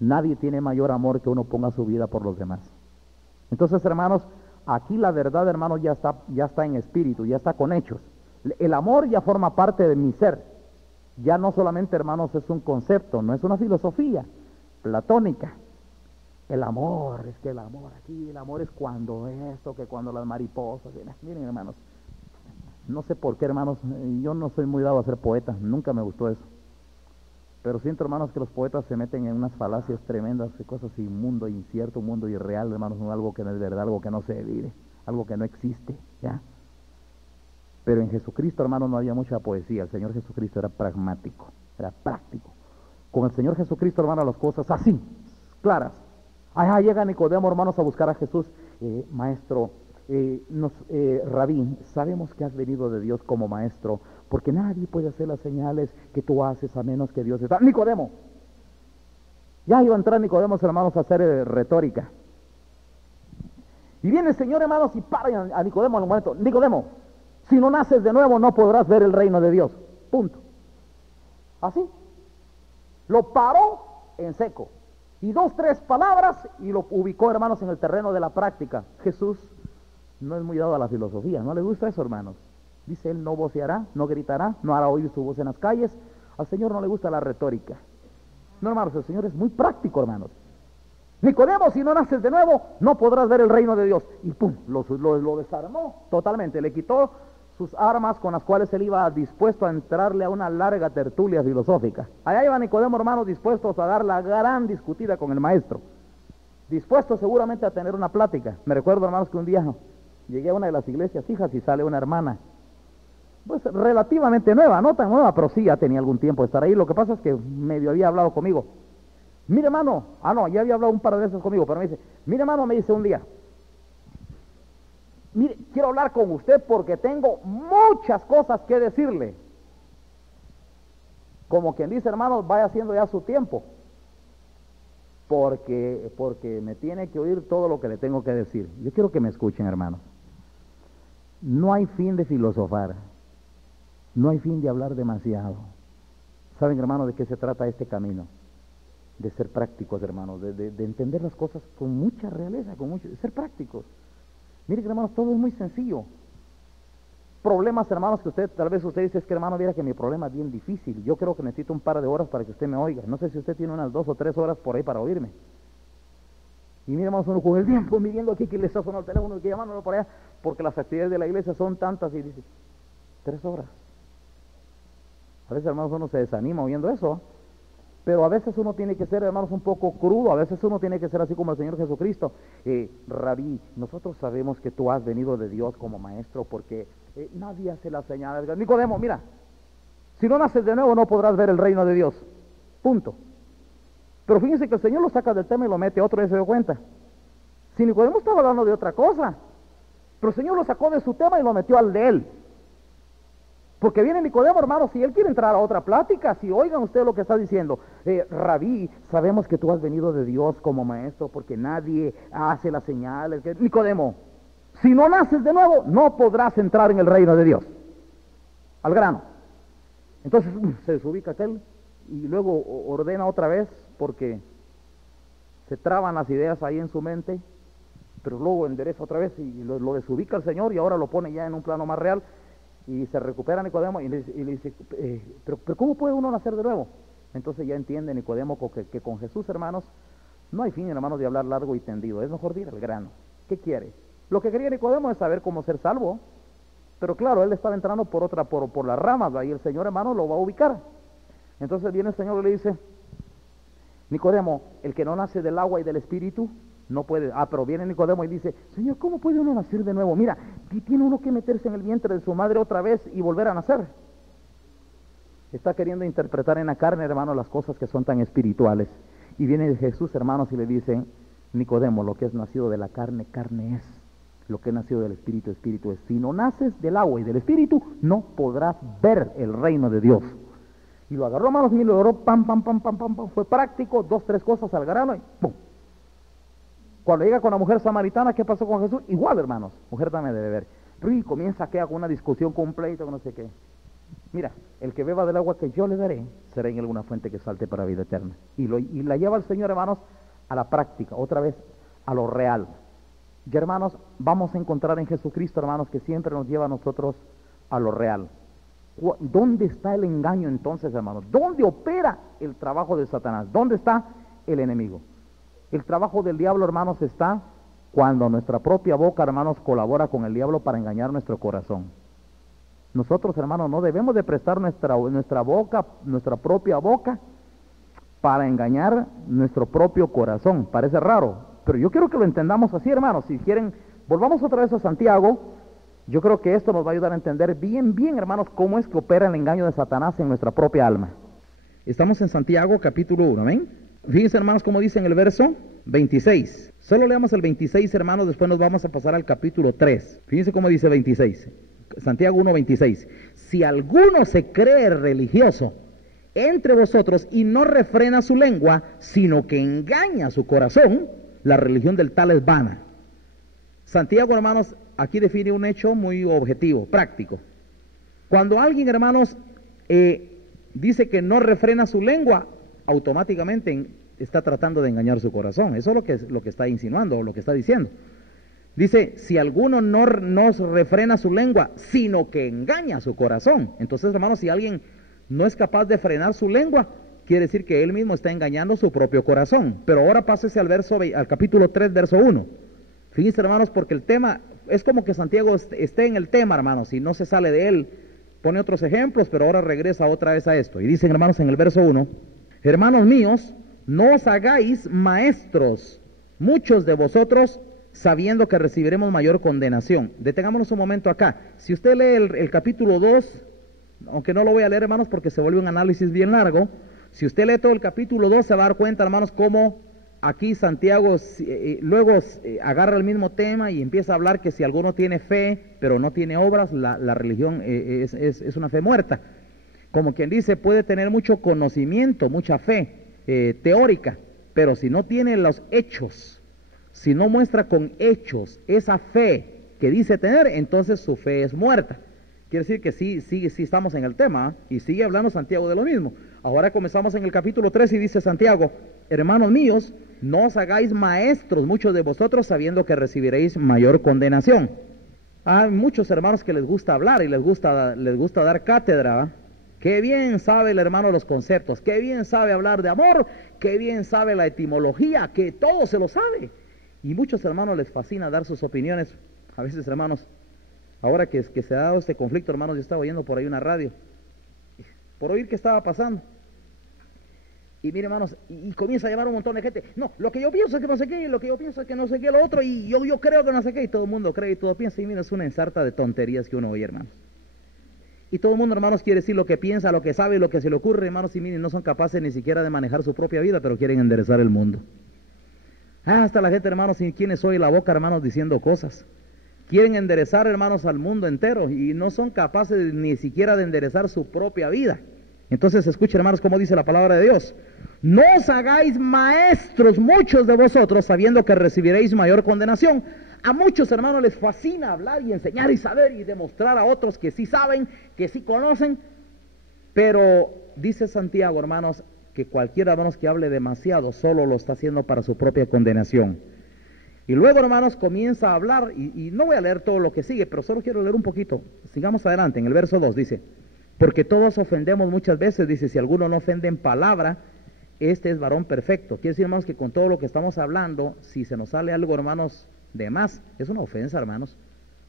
Nadie tiene mayor amor que uno ponga su vida por los demás. Entonces, hermanos, aquí la verdad, hermanos, ya está en espíritu, ya está con hechos. El amor ya forma parte de mi ser. Ya no solamente, hermanos, es un concepto, no es una filosofía platónica. El amor, es que el amor aquí, el amor es cuando esto, que cuando las mariposas. Miren, hermanos, no sé por qué, hermanos, yo no soy muy dado a ser poeta, nunca me gustó eso. Pero siento, hermanos, que los poetas se meten en unas falacias tremendas, cosas inmundo, incierto, un mundo irreal, hermanos, algo que no es verdad, algo que no se vive, algo que no existe, ¿ya? Pero en Jesucristo, hermanos, no había mucha poesía. El Señor Jesucristo era pragmático, era práctico. Con el Señor Jesucristo, hermanos, las cosas así, claras. Allá llega Nicodemo, hermanos, a buscar a Jesús. Maestro, Rabí, sabemos que has venido de Dios como maestro, porque nadie puede hacer las señales que tú haces a menos que Dios está. Nicodemo. Ya iba a entrar Nicodemo, hermanos, a hacer retórica. Y viene el Señor, hermanos, y para a Nicodemo en un momento. Nicodemo, si no naces de nuevo, no podrás ver el reino de Dios. Punto. Así. Lo paró en seco. Y 2, 3 palabras y lo ubicó, hermanos, en el terreno de la práctica. Jesús no es muy dado a la filosofía. No le gusta eso, hermanos. Dice él, no voceará, no gritará, no hará oír su voz en las calles. Al Señor no le gusta la retórica. No, hermanos, el Señor es muy práctico, hermanos. Nicodemo, si no naces de nuevo, no podrás ver el reino de Dios. Y pum, lo desarmó totalmente. Le quitó sus armas con las cuales él iba dispuesto a entrarle a una larga tertulia filosófica. Allá iba Nicodemo, hermanos, dispuestos a dar la gran discutida con el maestro. Dispuestos seguramente a tener una plática. Me recuerdo, hermanos, que un día llegué a una de las iglesias hijas y sale una hermana, pues relativamente nueva, no tan nueva, pero sí ya tenía algún tiempo de estar ahí. Lo que pasa es que medio había hablado conmigo. Mire, hermano, ya había hablado un par de veces conmigo, pero me dice, mire, hermano, me dice un día, mire, quiero hablar con usted porque tengo muchas cosas que decirle. Como quien dice, hermanos, vaya haciendo ya su tiempo, porque me tiene que oír todo lo que le tengo que decir. Yo quiero que me escuchen, hermanos. No hay fin de filosofar, no hay fin de hablar demasiado. ¿Saben, hermanos, de qué se trata este camino? De ser prácticos, hermanos, de entender las cosas con mucha realeza, de ser prácticos. Miren, hermanos, todo es muy sencillo. Problemas, hermanos, que tal vez usted dice, es que, hermano, viera que mi problema es bien difícil. Yo creo que necesito un par de horas para que usted me oiga. No sé si usted tiene unas 2 o 3 horas por ahí para oírme. Y mire, hermanos, uno con el tiempo midiendo aquí que le está sonando el teléfono, que llamándolo por allá, porque las actividades de la iglesia son tantas y dice, 3 horas. A veces, hermanos, uno se desanima oyendo eso. Pero a veces uno tiene que ser, hermanos, un poco crudo, a veces uno tiene que ser así como el Señor Jesucristo. Rabí, nosotros sabemos que tú has venido de Dios como maestro porque nadie hace las señales. Nicodemo, mira, si no naces de nuevo no podrás ver el reino de Dios. Punto. Pero fíjense que el Señor lo saca del tema y lo mete a otro y se dio cuenta. Si Nicodemo estaba hablando de otra cosa, pero el Señor lo sacó de su tema y lo metió al de él. Porque viene Nicodemo, hermano, si él quiere entrar a otra plática, si oigan ustedes lo que está diciendo, Rabí, sabemos que tú has venido de Dios como maestro, porque nadie hace las señales. Nicodemo, si no naces de nuevo, no podrás entrar en el reino de Dios. Al grano. Entonces se desubica aquel y luego ordena otra vez, porque se traban las ideas ahí en su mente, pero luego endereza otra vez y lo desubica el Señor y ahora lo pone ya en un plano más real. Y se recupera Nicodemo y le dice, pero ¿cómo puede uno nacer de nuevo? Entonces ya entiende Nicodemo que con Jesús, hermanos, no hay fin, hermanos, de hablar largo y tendido. Es mejor ir al grano. ¿Qué quiere? Lo que quería Nicodemo es saber cómo ser salvo. Pero claro, él estaba entrando por las ramas, y el Señor, hermano, lo va a ubicar. Entonces viene el Señor y le dice, Nicodemo, el que no nace del agua y del Espíritu, no puede. Pero viene Nicodemo y dice, Señor, ¿cómo puede uno nacer de nuevo? Mira, tiene uno que meterse en el vientre de su madre otra vez y volver a nacer. Está queriendo interpretar en la carne, hermano, las cosas que son tan espirituales. Y viene Jesús, hermanos, y le dice, Nicodemo, lo que es nacido de la carne, carne es. Lo que es nacido del Espíritu, Espíritu es. Si no naces del agua y del Espíritu, no podrás ver el reino de Dios. Y lo agarró, hermanos, y lo agarró, pam. Fue práctico, 2, 3 cosas al grano y pum. Cuando llega con la mujer samaritana, ¿qué pasó con Jesús? Igual, hermanos, mujer, dame de beber. Y comienza que haga una discusión con un pleito, no sé qué. Mira, el que beba del agua que yo le daré, será en alguna fuente que salte para vida eterna. Y la lleva el Señor, hermanos, a la práctica, otra vez, a lo real. Y hermanos, vamos a encontrar en Jesucristo, hermanos, que siempre nos lleva a nosotros a lo real. ¿Dónde está el engaño entonces, hermanos? ¿Dónde opera el trabajo de Satanás? ¿Dónde está el enemigo? El trabajo del diablo, hermanos, está cuando nuestra propia boca, hermanos, colabora con el diablo para engañar nuestro corazón. Nosotros, hermanos, no debemos de prestar nuestra boca, nuestra propia boca, para engañar nuestro propio corazón. Parece raro, pero yo quiero que lo entendamos así, hermanos. Si quieren, volvamos otra vez a Santiago. Yo creo que esto nos va a ayudar a entender bien, hermanos, cómo es que opera el engaño de Satanás en nuestra propia alma. Estamos en Santiago, capítulo 1, ¿ven? Fíjense, hermanos, como dice en el verso 26. Solo leamos el 26, hermanos, después nos vamos a pasar al capítulo 3. Fíjense cómo dice 26. Santiago 1, 26. Si alguno se cree religioso entre vosotros y no refrena su lengua, sino que engaña su corazón, la religión del tal es vana. Santiago, hermanos, aquí define un hecho muy objetivo, práctico. Cuando alguien, hermanos, dice que no refrena su lengua, automáticamente está tratando de engañar su corazón. Eso es lo que está insinuando, o lo que está diciendo. Dice, si alguno no refrena su lengua, sino que engaña su corazón. Entonces, hermanos, si alguien no es capaz de frenar su lengua, quiere decir que él mismo está engañando su propio corazón. Pero ahora pásese al capítulo 3, verso 1. Fíjense, hermanos, porque el tema, es como que Santiago esté en el tema, hermanos, y no se sale de él. Pone otros ejemplos, pero ahora regresa otra vez a esto. Y dicen, hermanos, en el verso 1, hermanos míos, no os hagáis maestros, muchos de vosotros, sabiendo que recibiremos mayor condenación. Detengámonos un momento acá. Si usted lee el capítulo 2, aunque no lo voy a leer, hermanos, porque se vuelve un análisis bien largo, si usted lee todo el capítulo 2, se va a dar cuenta, hermanos, cómo aquí Santiago luego agarra el mismo tema y empieza a hablar que si alguno tiene fe, pero no tiene obras, la religión es una fe muerta. Como quien dice, puede tener mucho conocimiento, mucha fe teórica, pero si no tiene los hechos, si no muestra con hechos esa fe que dice tener, entonces su fe es muerta. Quiere decir que sí estamos en el tema, y sigue hablando Santiago de lo mismo. Ahora comenzamos en el capítulo 3 y dice Santiago, hermanos míos, no os hagáis maestros muchos de vosotros, sabiendo que recibiréis mayor condenación. Hay muchos hermanos que les gusta hablar y les gusta dar cátedra. Qué bien sabe el hermano los conceptos, qué bien sabe hablar de amor, qué bien sabe la etimología, que todo se lo sabe. Y muchos hermanos les fascina dar sus opiniones. A veces, hermanos, ahora que se ha dado este conflicto, hermanos, yo estaba oyendo por ahí una radio, por oír qué estaba pasando. Y mire, hermanos, y comienza a llamar un montón de gente. No, lo que yo pienso es que no sé qué, y lo que yo pienso es que no sé qué, lo otro, y yo creo que no sé qué, y todo el mundo cree y todo piensa. Y mira, es una ensarta de tonterías que uno oye, hermanos. Y todo el mundo, hermanos, quiere decir lo que piensa, lo que sabe, lo que se le ocurre, hermanos, y miren, no son capaces ni siquiera de manejar su propia vida, pero quieren enderezar el mundo. Hasta la gente, hermanos, sin quienes soy la boca, hermanos, diciendo cosas. Quieren enderezar, hermanos, al mundo entero y no son capaces ni siquiera de enderezar su propia vida. Entonces, escuchen, hermanos, cómo dice la palabra de Dios. No os hagáis maestros muchos de vosotros, sabiendo que recibiréis mayor condenación. A muchos, hermanos, les fascina hablar y enseñar y saber y demostrar a otros que sí saben, que sí conocen. Pero dice Santiago, hermanos, que cualquiera, hermanos, que hable demasiado solo lo está haciendo para su propia condenación. Y luego, hermanos, comienza a hablar, y no voy a leer todo lo que sigue, pero solo quiero leer un poquito. Sigamos adelante, en el verso 2 dice, porque todos ofendemos muchas veces, dice, si alguno no ofende en palabra, este es varón perfecto. Quiere decir, hermanos, que con todo lo que estamos hablando, si se nos sale algo, hermanos, de más, es una ofensa, hermanos.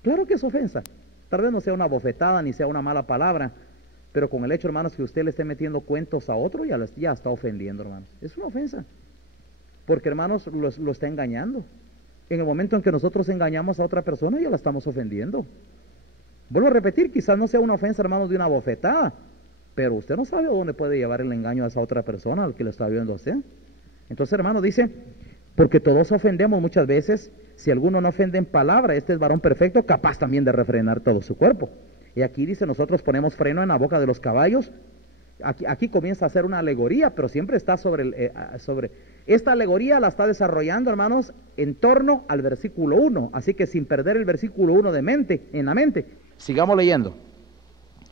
Claro que es ofensa. Tal vez no sea una bofetada, ni sea una mala palabra, pero con el hecho, hermanos, que usted le esté metiendo cuentos a otro, ya está ofendiendo, hermanos. Es una ofensa. Porque, hermanos, lo está engañando. En el momento en que nosotros engañamos a otra persona, ya la estamos ofendiendo. Vuelvo a repetir, quizás no sea una ofensa, hermanos, de una bofetada, pero usted no sabe a dónde puede llevar el engaño a esa otra persona, al que le está viendo a usted. Entonces, hermano, dice, porque todos ofendemos muchas veces, si alguno no ofende en palabra, este es varón perfecto, capaz también de refrenar todo su cuerpo. Y aquí dice, nosotros ponemos freno en la boca de los caballos. Aquí comienza a hacer una alegoría, pero siempre está sobre esta alegoría la está desarrollando, hermanos, en torno al versículo 1, así que sin perder el versículo 1 en la mente. Sigamos leyendo.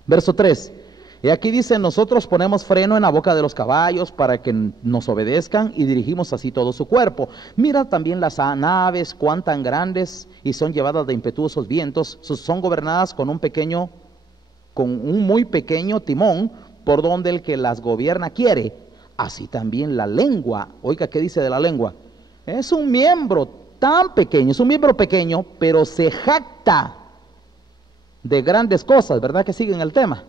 Verso 3. Y aquí dice, nosotros ponemos freno en la boca de los caballos para que nos obedezcan y dirigimos así todo su cuerpo. Mira también las naves, cuán tan grandes y son llevadas de impetuosos vientos, son gobernadas con un muy pequeño timón, por donde el que las gobierna quiere. Así también la lengua. Oiga, ¿qué dice de la lengua? Es un miembro tan pequeño, es un miembro pequeño, pero se jacta de grandes cosas, ¿verdad que siguen el tema?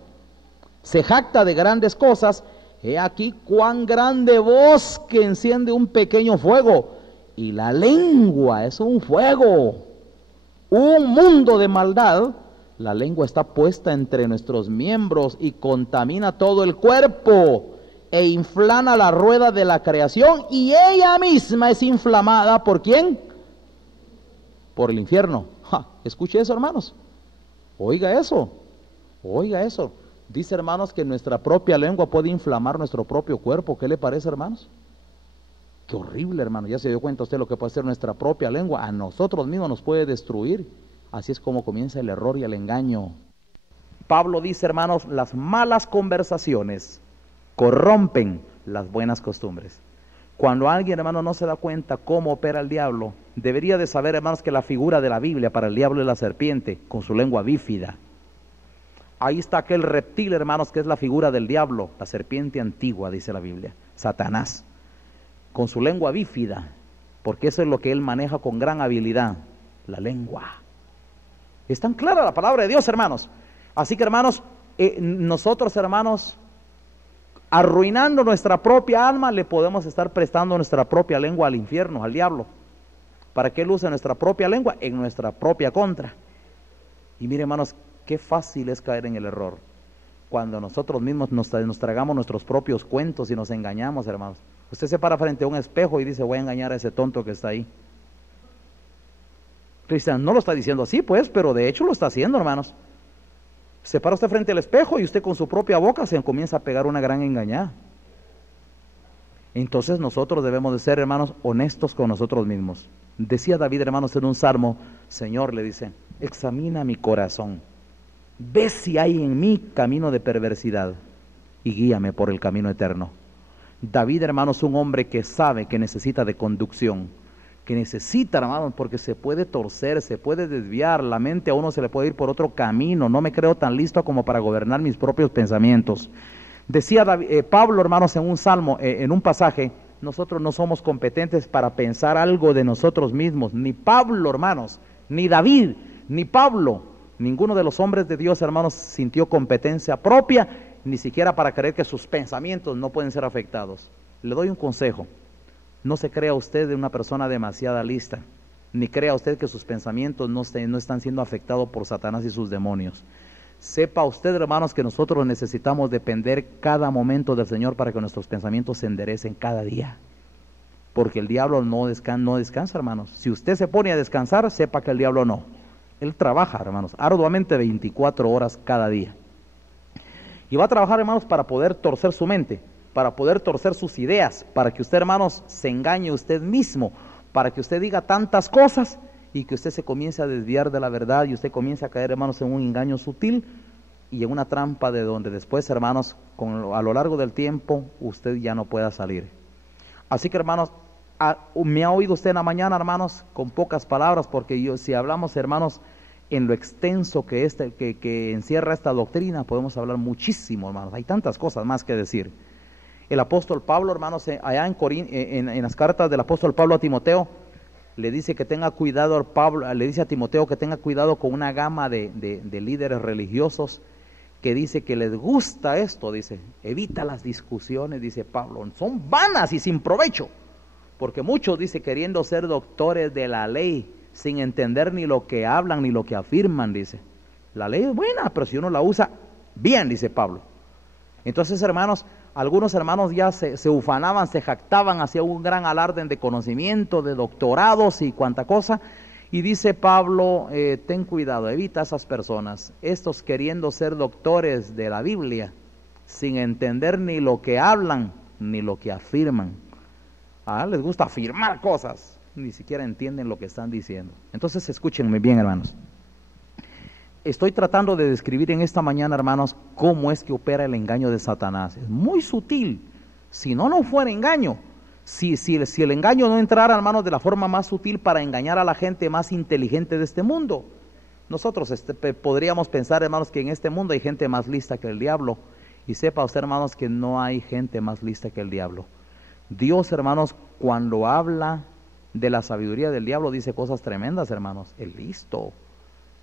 Se jacta de grandes cosas. He aquí cuán grande bosque enciende un pequeño fuego. Y la lengua es un fuego, un mundo de maldad. La lengua está puesta entre nuestros miembros y contamina todo el cuerpo e inflama la rueda de la creación, y ella misma es inflamada, ¿por quién? Por el infierno. Escuche eso, hermanos. Oiga eso. Oiga eso. Dice, hermanos, que nuestra propia lengua puede inflamar nuestro propio cuerpo. ¿Qué le parece, hermanos? Qué horrible, hermano. Ya se dio cuenta usted lo que puede hacer nuestra propia lengua. A nosotros mismos nos puede destruir. Así es como comienza el error y el engaño. Pablo dice, hermanos, las malas conversaciones corrompen las buenas costumbres. Cuando alguien, hermano, no se da cuenta cómo opera el diablo, debería de saber, hermanos, que la figura de la Biblia para el diablo es la serpiente, con su lengua bífida. Ahí está aquel reptil, hermanos, que es la figura del diablo, la serpiente antigua, dice la Biblia, Satanás, con su lengua bífida, porque eso es lo que él maneja con gran habilidad, la lengua. Es tan clara la palabra de Dios, hermanos. Así que, hermanos, nosotros, hermanos, arruinando nuestra propia alma, le podemos estar prestando nuestra propia lengua al infierno, al diablo, para que él use nuestra propia lengua en nuestra propia contra. Y mire, hermanos, qué fácil es caer en el error cuando nosotros mismos nos tragamos nuestros propios cuentos y nos engañamos, hermanos. Usted se para frente a un espejo y dice, voy a engañar a ese tonto que está ahí. Cristian no lo está diciendo así, pues, pero de hecho lo está haciendo, hermanos. Se para usted frente al espejo y usted con su propia boca se comienza a pegar una gran engañada. Entonces nosotros debemos de ser, hermanos, honestos con nosotros mismos. Decía David, hermanos, en un salmo, Señor, le dice, examina mi corazón, ve si hay en mí camino de perversidad y guíame por el camino eterno. David, hermanos, un hombre que sabe que necesita de conducción, que necesita, hermanos, porque se puede torcer, se puede desviar, la mente a uno se le puede ir por otro camino. No me creo tan listo como para gobernar mis propios pensamientos. Decía Pablo, hermanos, en un salmo, en un pasaje, nosotros no somos competentes para pensar algo de nosotros mismos. Ni Pablo, hermanos, ni David, ni Pablo, ninguno de los hombres de Dios, hermanos, sintió competencia propia, ni siquiera para creer que sus pensamientos no pueden ser afectados. Le doy un consejo. No se crea usted de una persona demasiada lista, ni crea usted que sus pensamientos no están siendo afectados por Satanás y sus demonios. Sepa usted, hermanos, que nosotros necesitamos depender cada momento del Señor para que nuestros pensamientos se enderecen cada día. Porque el diablo no descansa, hermanos. Si usted se pone a descansar, sepa que el diablo no. Él trabaja, hermanos, arduamente 24 horas cada día. Y va a trabajar, hermanos, para poder torcer su mente, para poder torcer sus ideas, para que usted, hermanos, se engañe usted mismo, para que usted diga tantas cosas y que usted se comience a desviar de la verdad y usted comience a caer, hermanos, en un engaño sutil y en una trampa de donde después, hermanos, a lo largo del tiempo, usted ya no pueda salir. Así que, hermanos, me ha oído usted en la mañana, hermanos, con pocas palabras, porque si hablamos, hermanos, en lo extenso que encierra esta doctrina, podemos hablar muchísimo, hermanos. Hay tantas cosas más que decir. El apóstol Pablo, hermanos, allá en las cartas del apóstol Pablo a Timoteo, le dice que tenga cuidado, le dice a Timoteo que tenga cuidado con una gama de líderes religiosos que dice que les gusta esto, dice, evita las discusiones, dice Pablo, son vanas y sin provecho, porque muchos, dice, queriendo ser doctores de la ley, sin entender ni lo que hablan ni lo que afirman, dice. La ley es buena, pero si uno la usa bien, dice Pablo. Entonces, hermanos, algunos hermanos ya se ufanaban, se jactaban, hacían un gran alarde de conocimiento, de doctorados y cuanta cosa. Y dice Pablo, ten cuidado, evita a esas personas, estos queriendo ser doctores de la Biblia, sin entender ni lo que hablan, ni lo que afirman. Les gusta afirmar cosas, ni siquiera entienden lo que están diciendo. Entonces, escúchenme bien, hermanos. Estoy tratando de describir en esta mañana, hermanos, cómo es que opera el engaño de Satanás. Es muy sutil. Si no fuera engaño, si el engaño no entrara, hermanos, de la forma más sutil para engañar a la gente más inteligente de este mundo, nosotros podríamos pensar, hermanos, que en este mundo hay gente más lista que el diablo. Y sepa usted, hermanos, que no hay gente más lista que el diablo. Dios, hermanos, cuando habla de la sabiduría del diablo, dice cosas tremendas, hermanos. Es listo.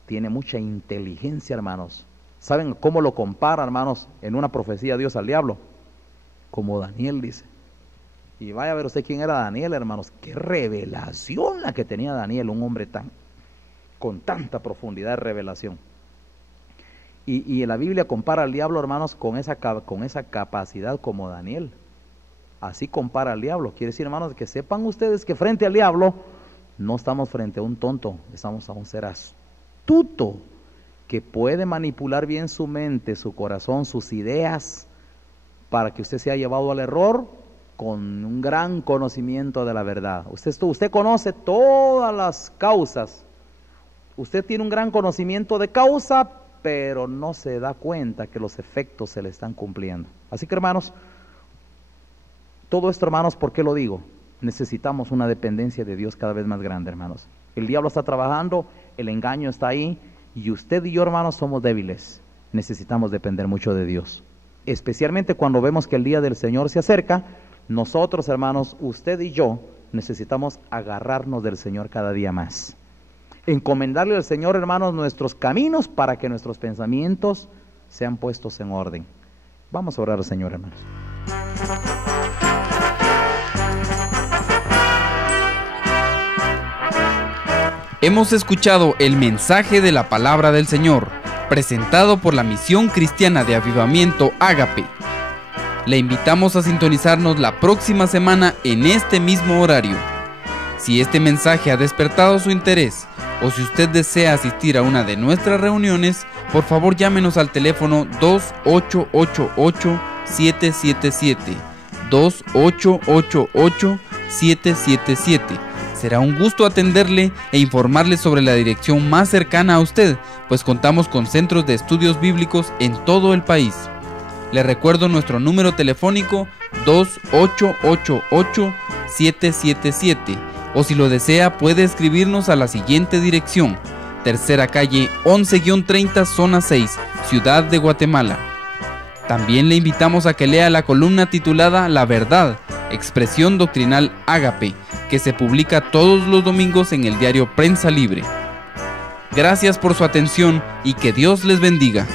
Tiene mucha inteligencia, hermanos. ¿Saben cómo lo compara, hermanos, en una profecía Dios al diablo? Como Daniel, dice. Y vaya a ver usted quién era Daniel, hermanos. Qué revelación la que tenía Daniel, un hombre con tanta profundidad de revelación. Y en la Biblia compara al diablo, hermanos, con esa capacidad como Daniel. Así compara al diablo. Quiere decir, hermanos, que sepan ustedes que frente al diablo no estamos frente a un tonto, estamos a un ser astuto, que puede manipular bien su mente, su corazón, sus ideas, para que usted sea llevado al error con un gran conocimiento de la verdad. Usted conoce todas las causas, usted tiene un gran conocimiento de causa, pero no se da cuenta que los efectos se le están cumpliendo. Así que, hermanos, todo esto, hermanos, ¿por qué lo digo? Necesitamos una dependencia de Dios cada vez más grande, hermanos. El diablo está trabajando, el engaño está ahí, y usted y yo, hermanos, somos débiles. Necesitamos depender mucho de Dios. Especialmente cuando vemos que el día del Señor se acerca, nosotros, hermanos, usted y yo, necesitamos agarrarnos del Señor cada día más. Encomendarle al Señor, hermanos, nuestros caminos para que nuestros pensamientos sean puestos en orden. Vamos a orar al Señor, hermanos. Hemos escuchado el mensaje de la palabra del Señor, presentado por la Misión Cristiana de Avivamiento Ágape. Le invitamos a sintonizarnos la próxima semana en este mismo horario. Si este mensaje ha despertado su interés, o si usted desea asistir a una de nuestras reuniones, por favor llámenos al teléfono 2888-777, 2888-777. Será un gusto atenderle e informarle sobre la dirección más cercana a usted, pues contamos con centros de estudios bíblicos en todo el país. Le recuerdo nuestro número telefónico 2888-777, o si lo desea puede escribirnos a la siguiente dirección: Tercera Calle 11-30, Zona 6, Ciudad de Guatemala. También le invitamos a que lea la columna titulada La Verdad, Expresión Doctrinal Ágape, que se publica todos los domingos en el diario Prensa Libre. Gracias por su atención y que Dios les bendiga.